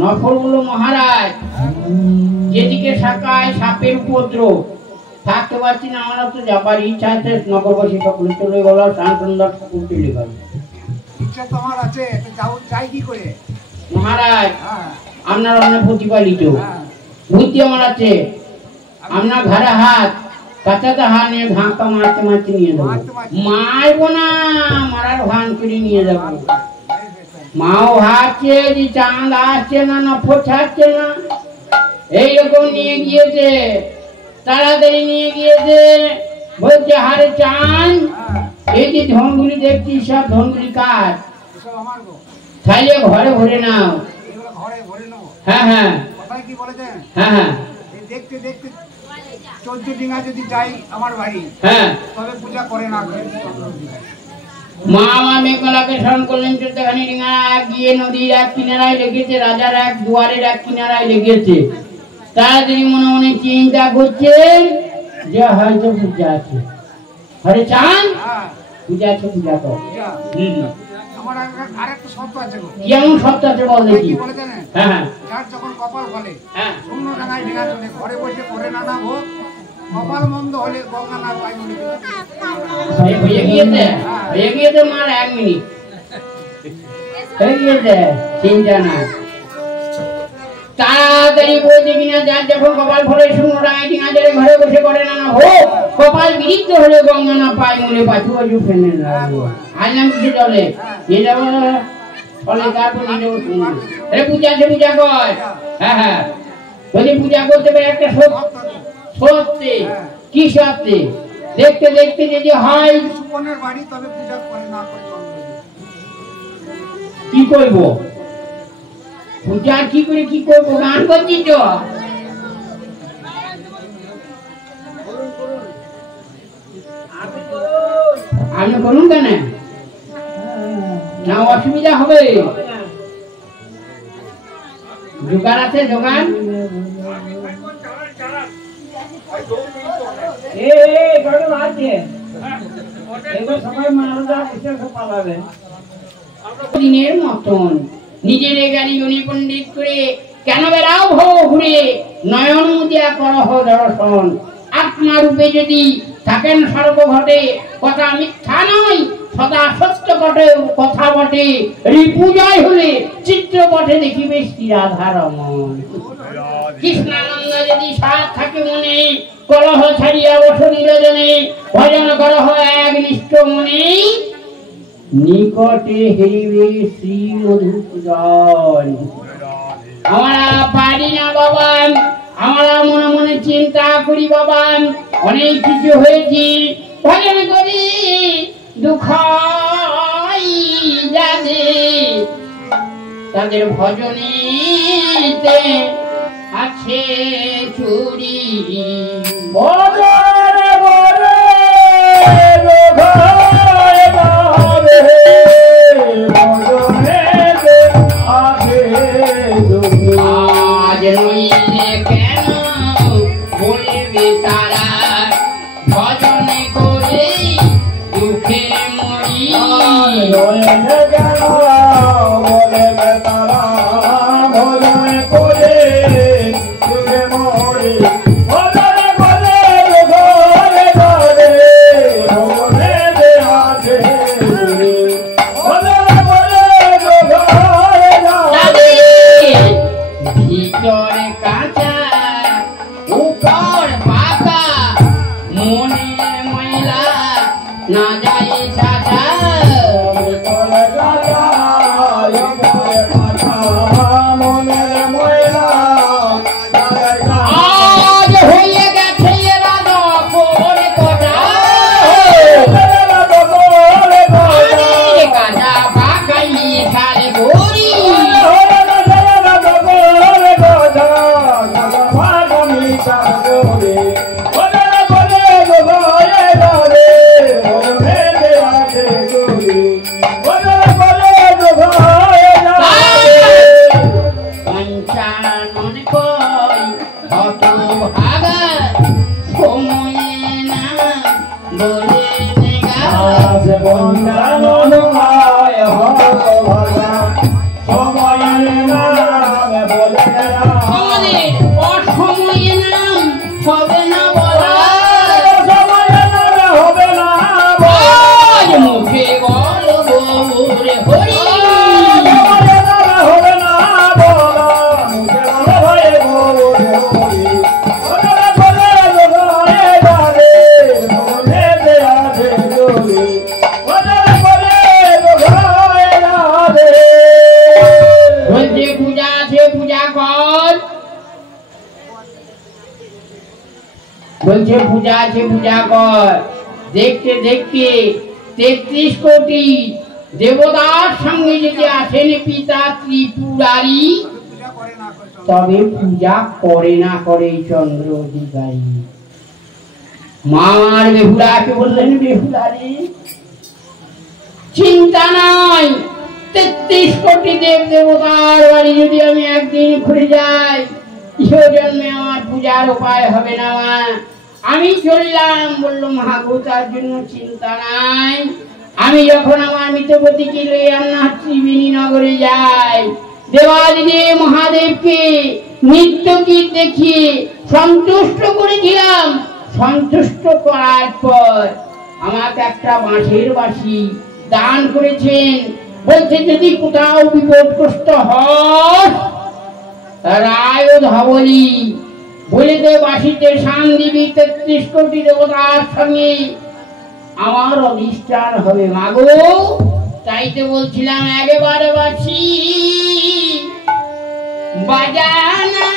নফরগুলো মহারাজ যেদিকে শাখায় সাপের উপদ্রব, থাকতে পারছি না, আমরা তো যাবার ইচ্ছা আছে। নগরবাসী সকলে চলে গেল, স্নান সুন্দর ঠাকুর চলে গেল। ইচ্ছা তোমার আছে, যাও যাই কি করে মহারাজ? আপনার অনেক প্রতিপালিত বুদ্ধি আমার আছে। আপনার ঘরে হাত কাঁচাতে হাত নিয়ে ভাঙটা মারতে মারতে নিয়ে যাবো। মারবো না, মারার ভান করে নিয়ে যাবো। মাও ভাবছে যে চাঁদ আসছে না, নফর ছাড়ছে না, এইরকম নিয়ে গিয়েছে। তাড়াতাড়ি নিয়ে গিয়েছে, বলছে হারে চাঁদ, এই যে ধনগুলি দেখছি সব ধনগুলি কার? তাইলে ঘরে ভরে নাও। হ্যাঁ হ্যাঁ হ্যাঁ হ্যাঁ, দেখতে দেখতে 14 ডিঙা যদি যাই আমার বাড়ি, হ্যাঁ তবে পূজা করে না। মা মেঘমালাকে স্মরণ করলেন। 14খানি ডিঙা গিয়ে নদীর এক কিনারায় লেগেছে, রাজার এক দুয়ারের এক কিনারায় লেগেছে। তাড়াতাড়ি মনে মনে চিন্তা করছেন যে হয়তো পূজা আছে। হরে চাঁদ, পূজা আছে, পূজা কর। আমার আরেকটা শর্ত আছে। কেমন শর্ত আছে বল দেখি? হ্যাঁ, যার যখন কপাল ফলে, শূন্য ডাঙায় ডিঙা চলে, ঘরে বসে করে না না ভোগ, কপাল মন্দ হলে গঙ্গা না পাই বলে হয়ে গিয়েছে মার 1 মিনিট হয়ে গিয়েছে, চিন্তা নাই। তাড়াতাড়ি বলছে কিনা, যার যখন কপাল ফলে শূন্য ডাঙায় ডিঙা চলে, ঘরে বসে করে না না ভোগ, কপাল বিরিক্ত হলে গঙ্গা না পাই মনে পাছু বাজু ফেলে লাগলো। আইলাম কিছু চলে নিয়ে যাবো, ফলে তারপর নিয়ে যাবো। পূজা আছে, পূজা কর। হ্যাঁ হ্যাঁ, বলছি পূজা করতে পারে একটা সত্যি। কি সত্যি? দেখতে দেখতে যদি হয় সুপনের বাড়ি, তবে পূজা করে না করে কি করব? পূজা কি করে কি করব? গান করছি তো। আমি বলুন কেন না অসুবিধা হবে দোকান আছে দোকান দিনের মতন নিজের গাড়ি পণ্ডিত করে কেন বেড়াও ভো ঘুরে নয়ন মুদিয়া করহ দর্শন আত্মা রূপে যদি থাকেন সর্বঘটে কথা মিথ্যা নয় সদা সত্য ঘটে কথা বটে রিপূজয় হলে চিত্রপটে দেখিবে শ্রী রাধা রমন কৃষ্ণানন্দ যদি সাথ থাকে মনে কলহ ছাড়িয়া বসো নিরজনে ভজন করহ একনিষ্ঠ মনে নিকটে হেরিবে শ্রী মধুসূদন আমরা পারি না বাবা আমরা মনে মনে চিন্তা করি বাবা অনেক কিছু হয়েছি ভজন করি দুঃখ তাদের ভজনীতে আছে চুরি আজ নইলে কেন বলবে তারা ভজন করে দুঃখে মরি ভিতরে কাঁচা উপর পাকা মনে ময়লা না যায় চাচা আজ হয়ে গেছে রাধা পরে কটা কাঁচা পাকাই খালে গড়ি বলছে পূজা আছে পূজা কর দেখতে দেখতে ৩৩ কোটি দেবতার সঙ্গে যদি আসেন পিতা ত্রিপুরারি তবে পূজা করে না করে চন্দ্র অধিকারী মার বেহুলাকে বললেন বেহুলারি চিন্তা নাই ৩৩ কোটি দেব দেবতার বাড়ি যদি আমি একদিন ঘুরে যাই ইহ জন্মে আমার পূজার উপায় হবে না মা আমি চললাম বললো মহাগো তার জন্য চিন্তা নাই আমি যখন আমার মৃতপতিকে লইয়া ত্রিবেণী নগরে যাই দেবাদিদেব মহাদেবকে নৃত্য গীত দেখিয়ে সন্তুষ্ট করেছিলাম সন্তুষ্ট করার পর আমাকে একটা বাঁশের বাঁশি দান করেছেন বলছে যদি কোথাও বিপদগ্রস্ত হয় রায় ধবলি বলে দে বাসিতে শান দিবি ৩৩ কোটি দেবতার সঙ্গে আমার অধিষ্ঠান হবে মাগো তাইতে বলছিলাম একেবারে বাসি বাজানা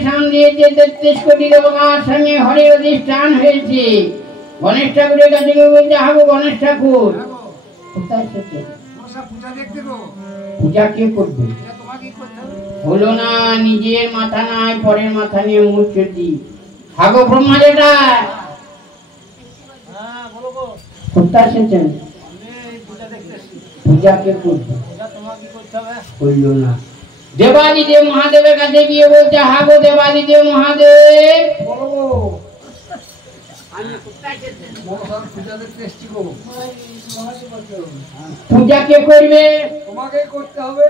নির্দেশন দিয়েছে 33 কোটি দেবতার সঙ্গে হরির অধিষ্ঠান হয়েছে। গণেশ ঠাকুরের কাছে বলতে হাগো গণেশ ঠাকুর কোথায় এসেছে? পূজা কে করবে? হলো না, নিজের মাথা নাই পরের মাথা নিয়ে মূর্তি। হাগো ব্রহ্মা যেটা কোথায় এসেছেন? পূজা কে করবে? হলো না। দেবাদিদেব মহাদেবের কাছে গিয়ে বলছে হাগো দেবাদিদেব মহাদেব পূজা কে করবে? তোমাকে করতে হবে।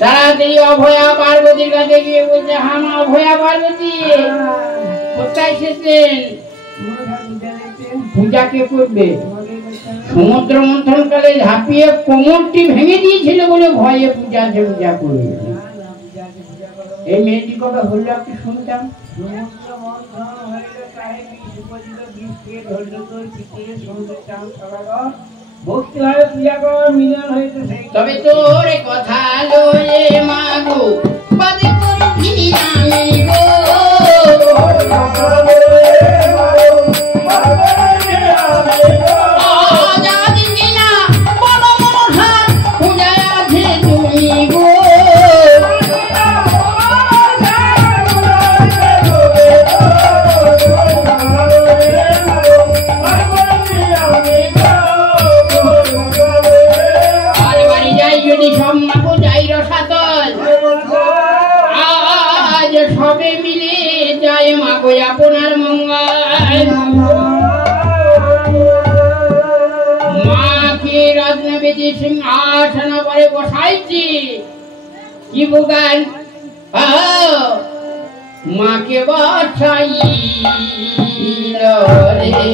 তাড়াতাড়ি অভয়া পার্বতীর কাছে গিয়ে বলছে হাম অভয়া পার্বতী কোথায় এসেছেন? পূজা কে করবে? সমুদ্র মন্থন কালে ঝাঁপিয়ে কোমরটি ভেঙে দিয়েছিল বলে ভয়ে পূজা করবে। এই মেয়েটি কথা হলো একটু শুনতাম। তবে তোর কথা লয়ে মাগো বাদে করবি আমি গো আপনার মঙ্গল। মাকে রত্নবেদী সিংহাসন পরে বসাইছি কি বুকান মাকে বসাই রে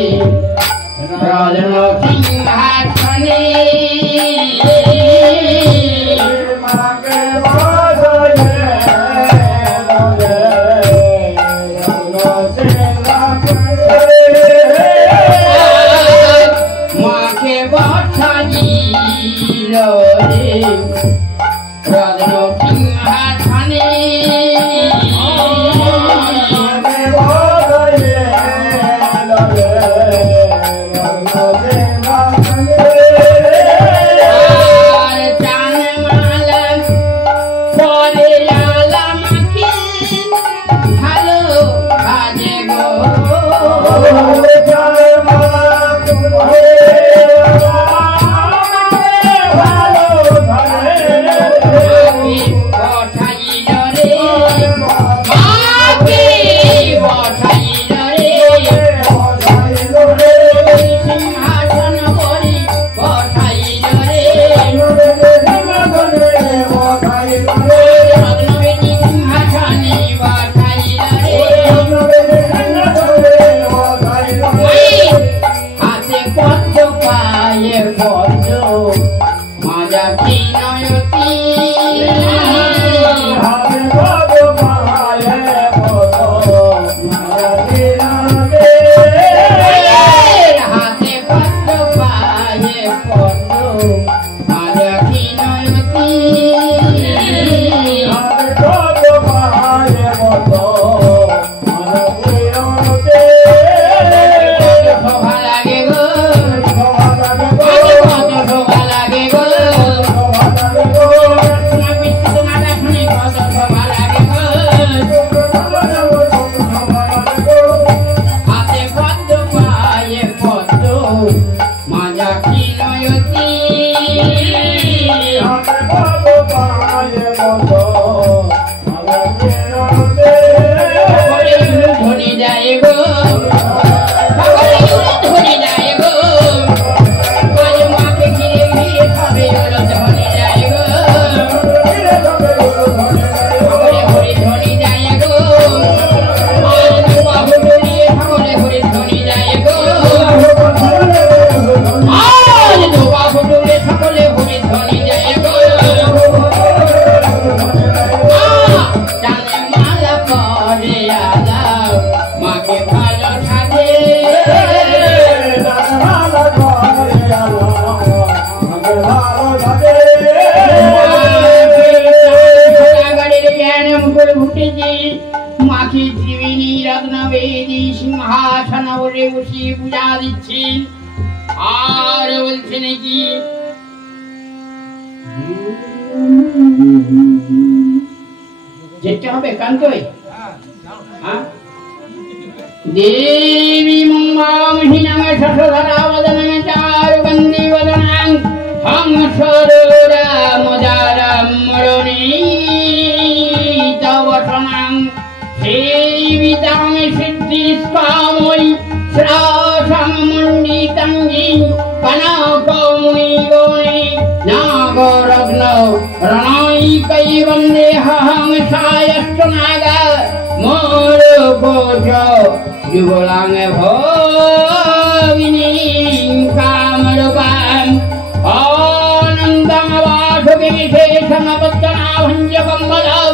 রত্ন সিংহাসনে মাকে রত্নবেদী সিংহাসন বসে বসে পূজা দিচ্ছেন। আর বলছেন কি যেতে হবে কান্তই দেবী মঙ্গামহীনং শশধরা বদনং চারুবন্দী বদনং হংসরোরামদারম মরণীতবসনং সেবিতাং সিদ্ধিস্কাময়ী শ্রাসং মণ্ডিতঙ্গিং কনকমুনিগণে নাগরত্ন রণৈकै বন্দেহং সায়শ্চ নাগ মোরকোচ যুগলাং ভবিনীং কামরূপাং আনন্দং বাসবিশেষমপত্তনাভঞ্জ কম্বলং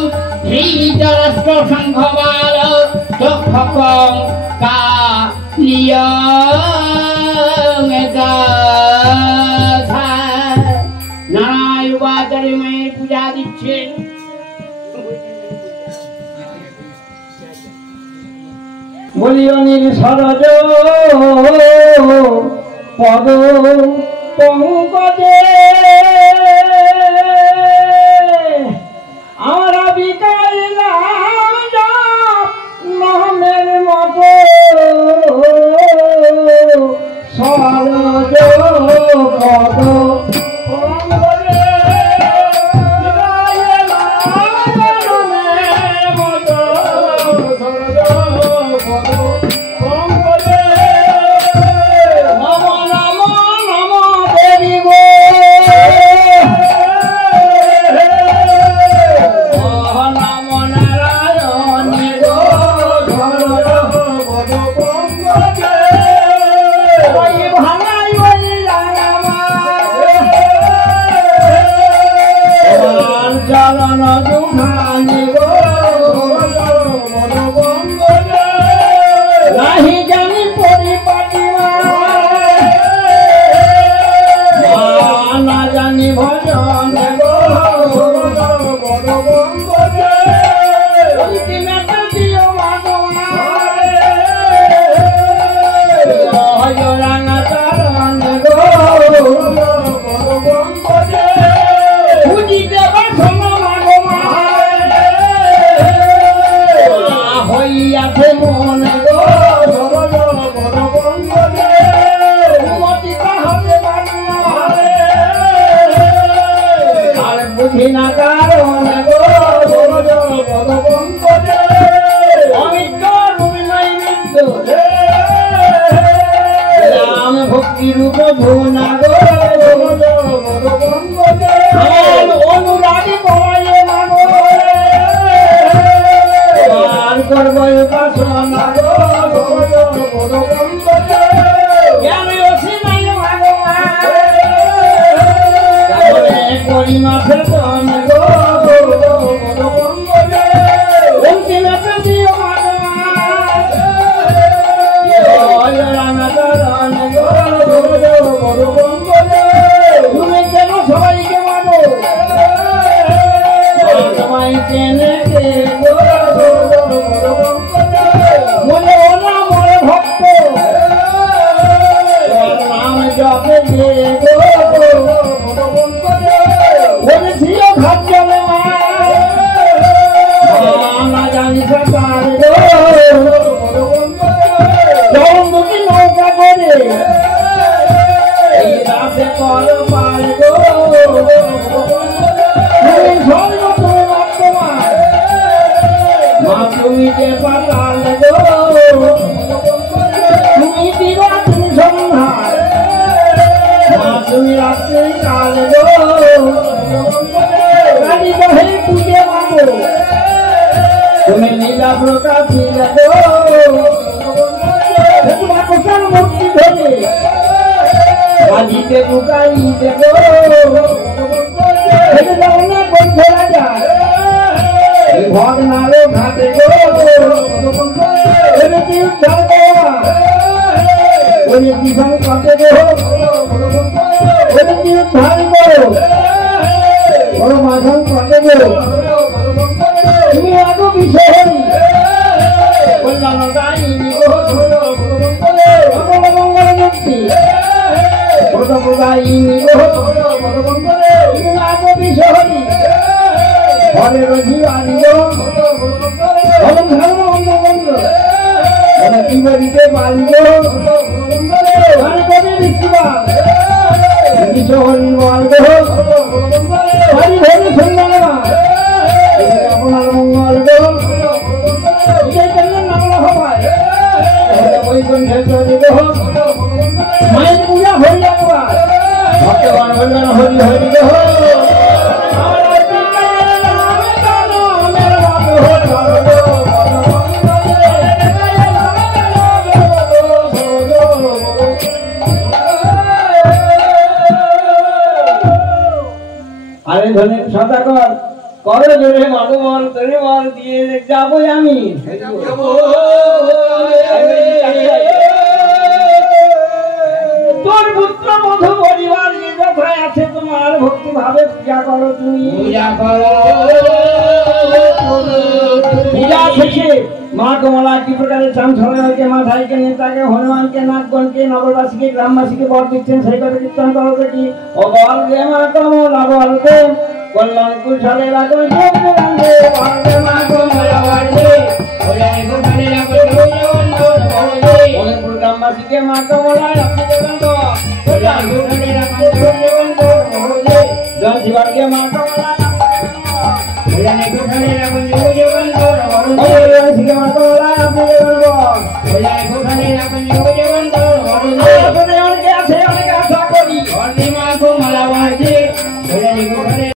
শ্রীতরস্ত সংঘবাল চক্ষকং কালিয়ং তথা নারায়ণবাচার্য মায়ের পূজা দিচ্ছেন। বলিও নীল সরজ পদ পঙ্কজে আমরা বিকাইলাম নামের মতো সরজ পদ পঙ্কজে কল্যাণ দায়িনী গো মঙ্গল মুক্তি প্রদায়িনী গো বিশহরি হরের জীবানী গো ধর্ম অন্ধবন্ধ কি বলিতে পারি গো কবি বিশ্ববাস বিশহরি বল গো হরি হরি সুন্দর আপনার মঙ্গল গো মায়ের পূজা হরি একবার ভগবান বললেন হরি হরি গো আরে ধনে সদাকর করো জোরে মাধবল তোরে বল দিয়ে যাবো আমি তোর পুত্র মধু পরিবার যে যথায় আছে তোমার ভক্তি ভাবে পূজা করো তুমি পূজা করো পূজা শেষে মা কমলা কি প্রকারে চান সবাইকে মাথায়কে নেতাকে হনুমানকে নাগগণকে নগরবাসীকে গ্রামবাসীকে বর দিচ্ছেন সেই কথা কীর্তন করো দেখি ও বল রে মা কমলা বল দে কল্যাণ কুশলে রাখো মা কমলা বল দে গ্রামবাসীকে মা কমলা শিবাকে মা কমলা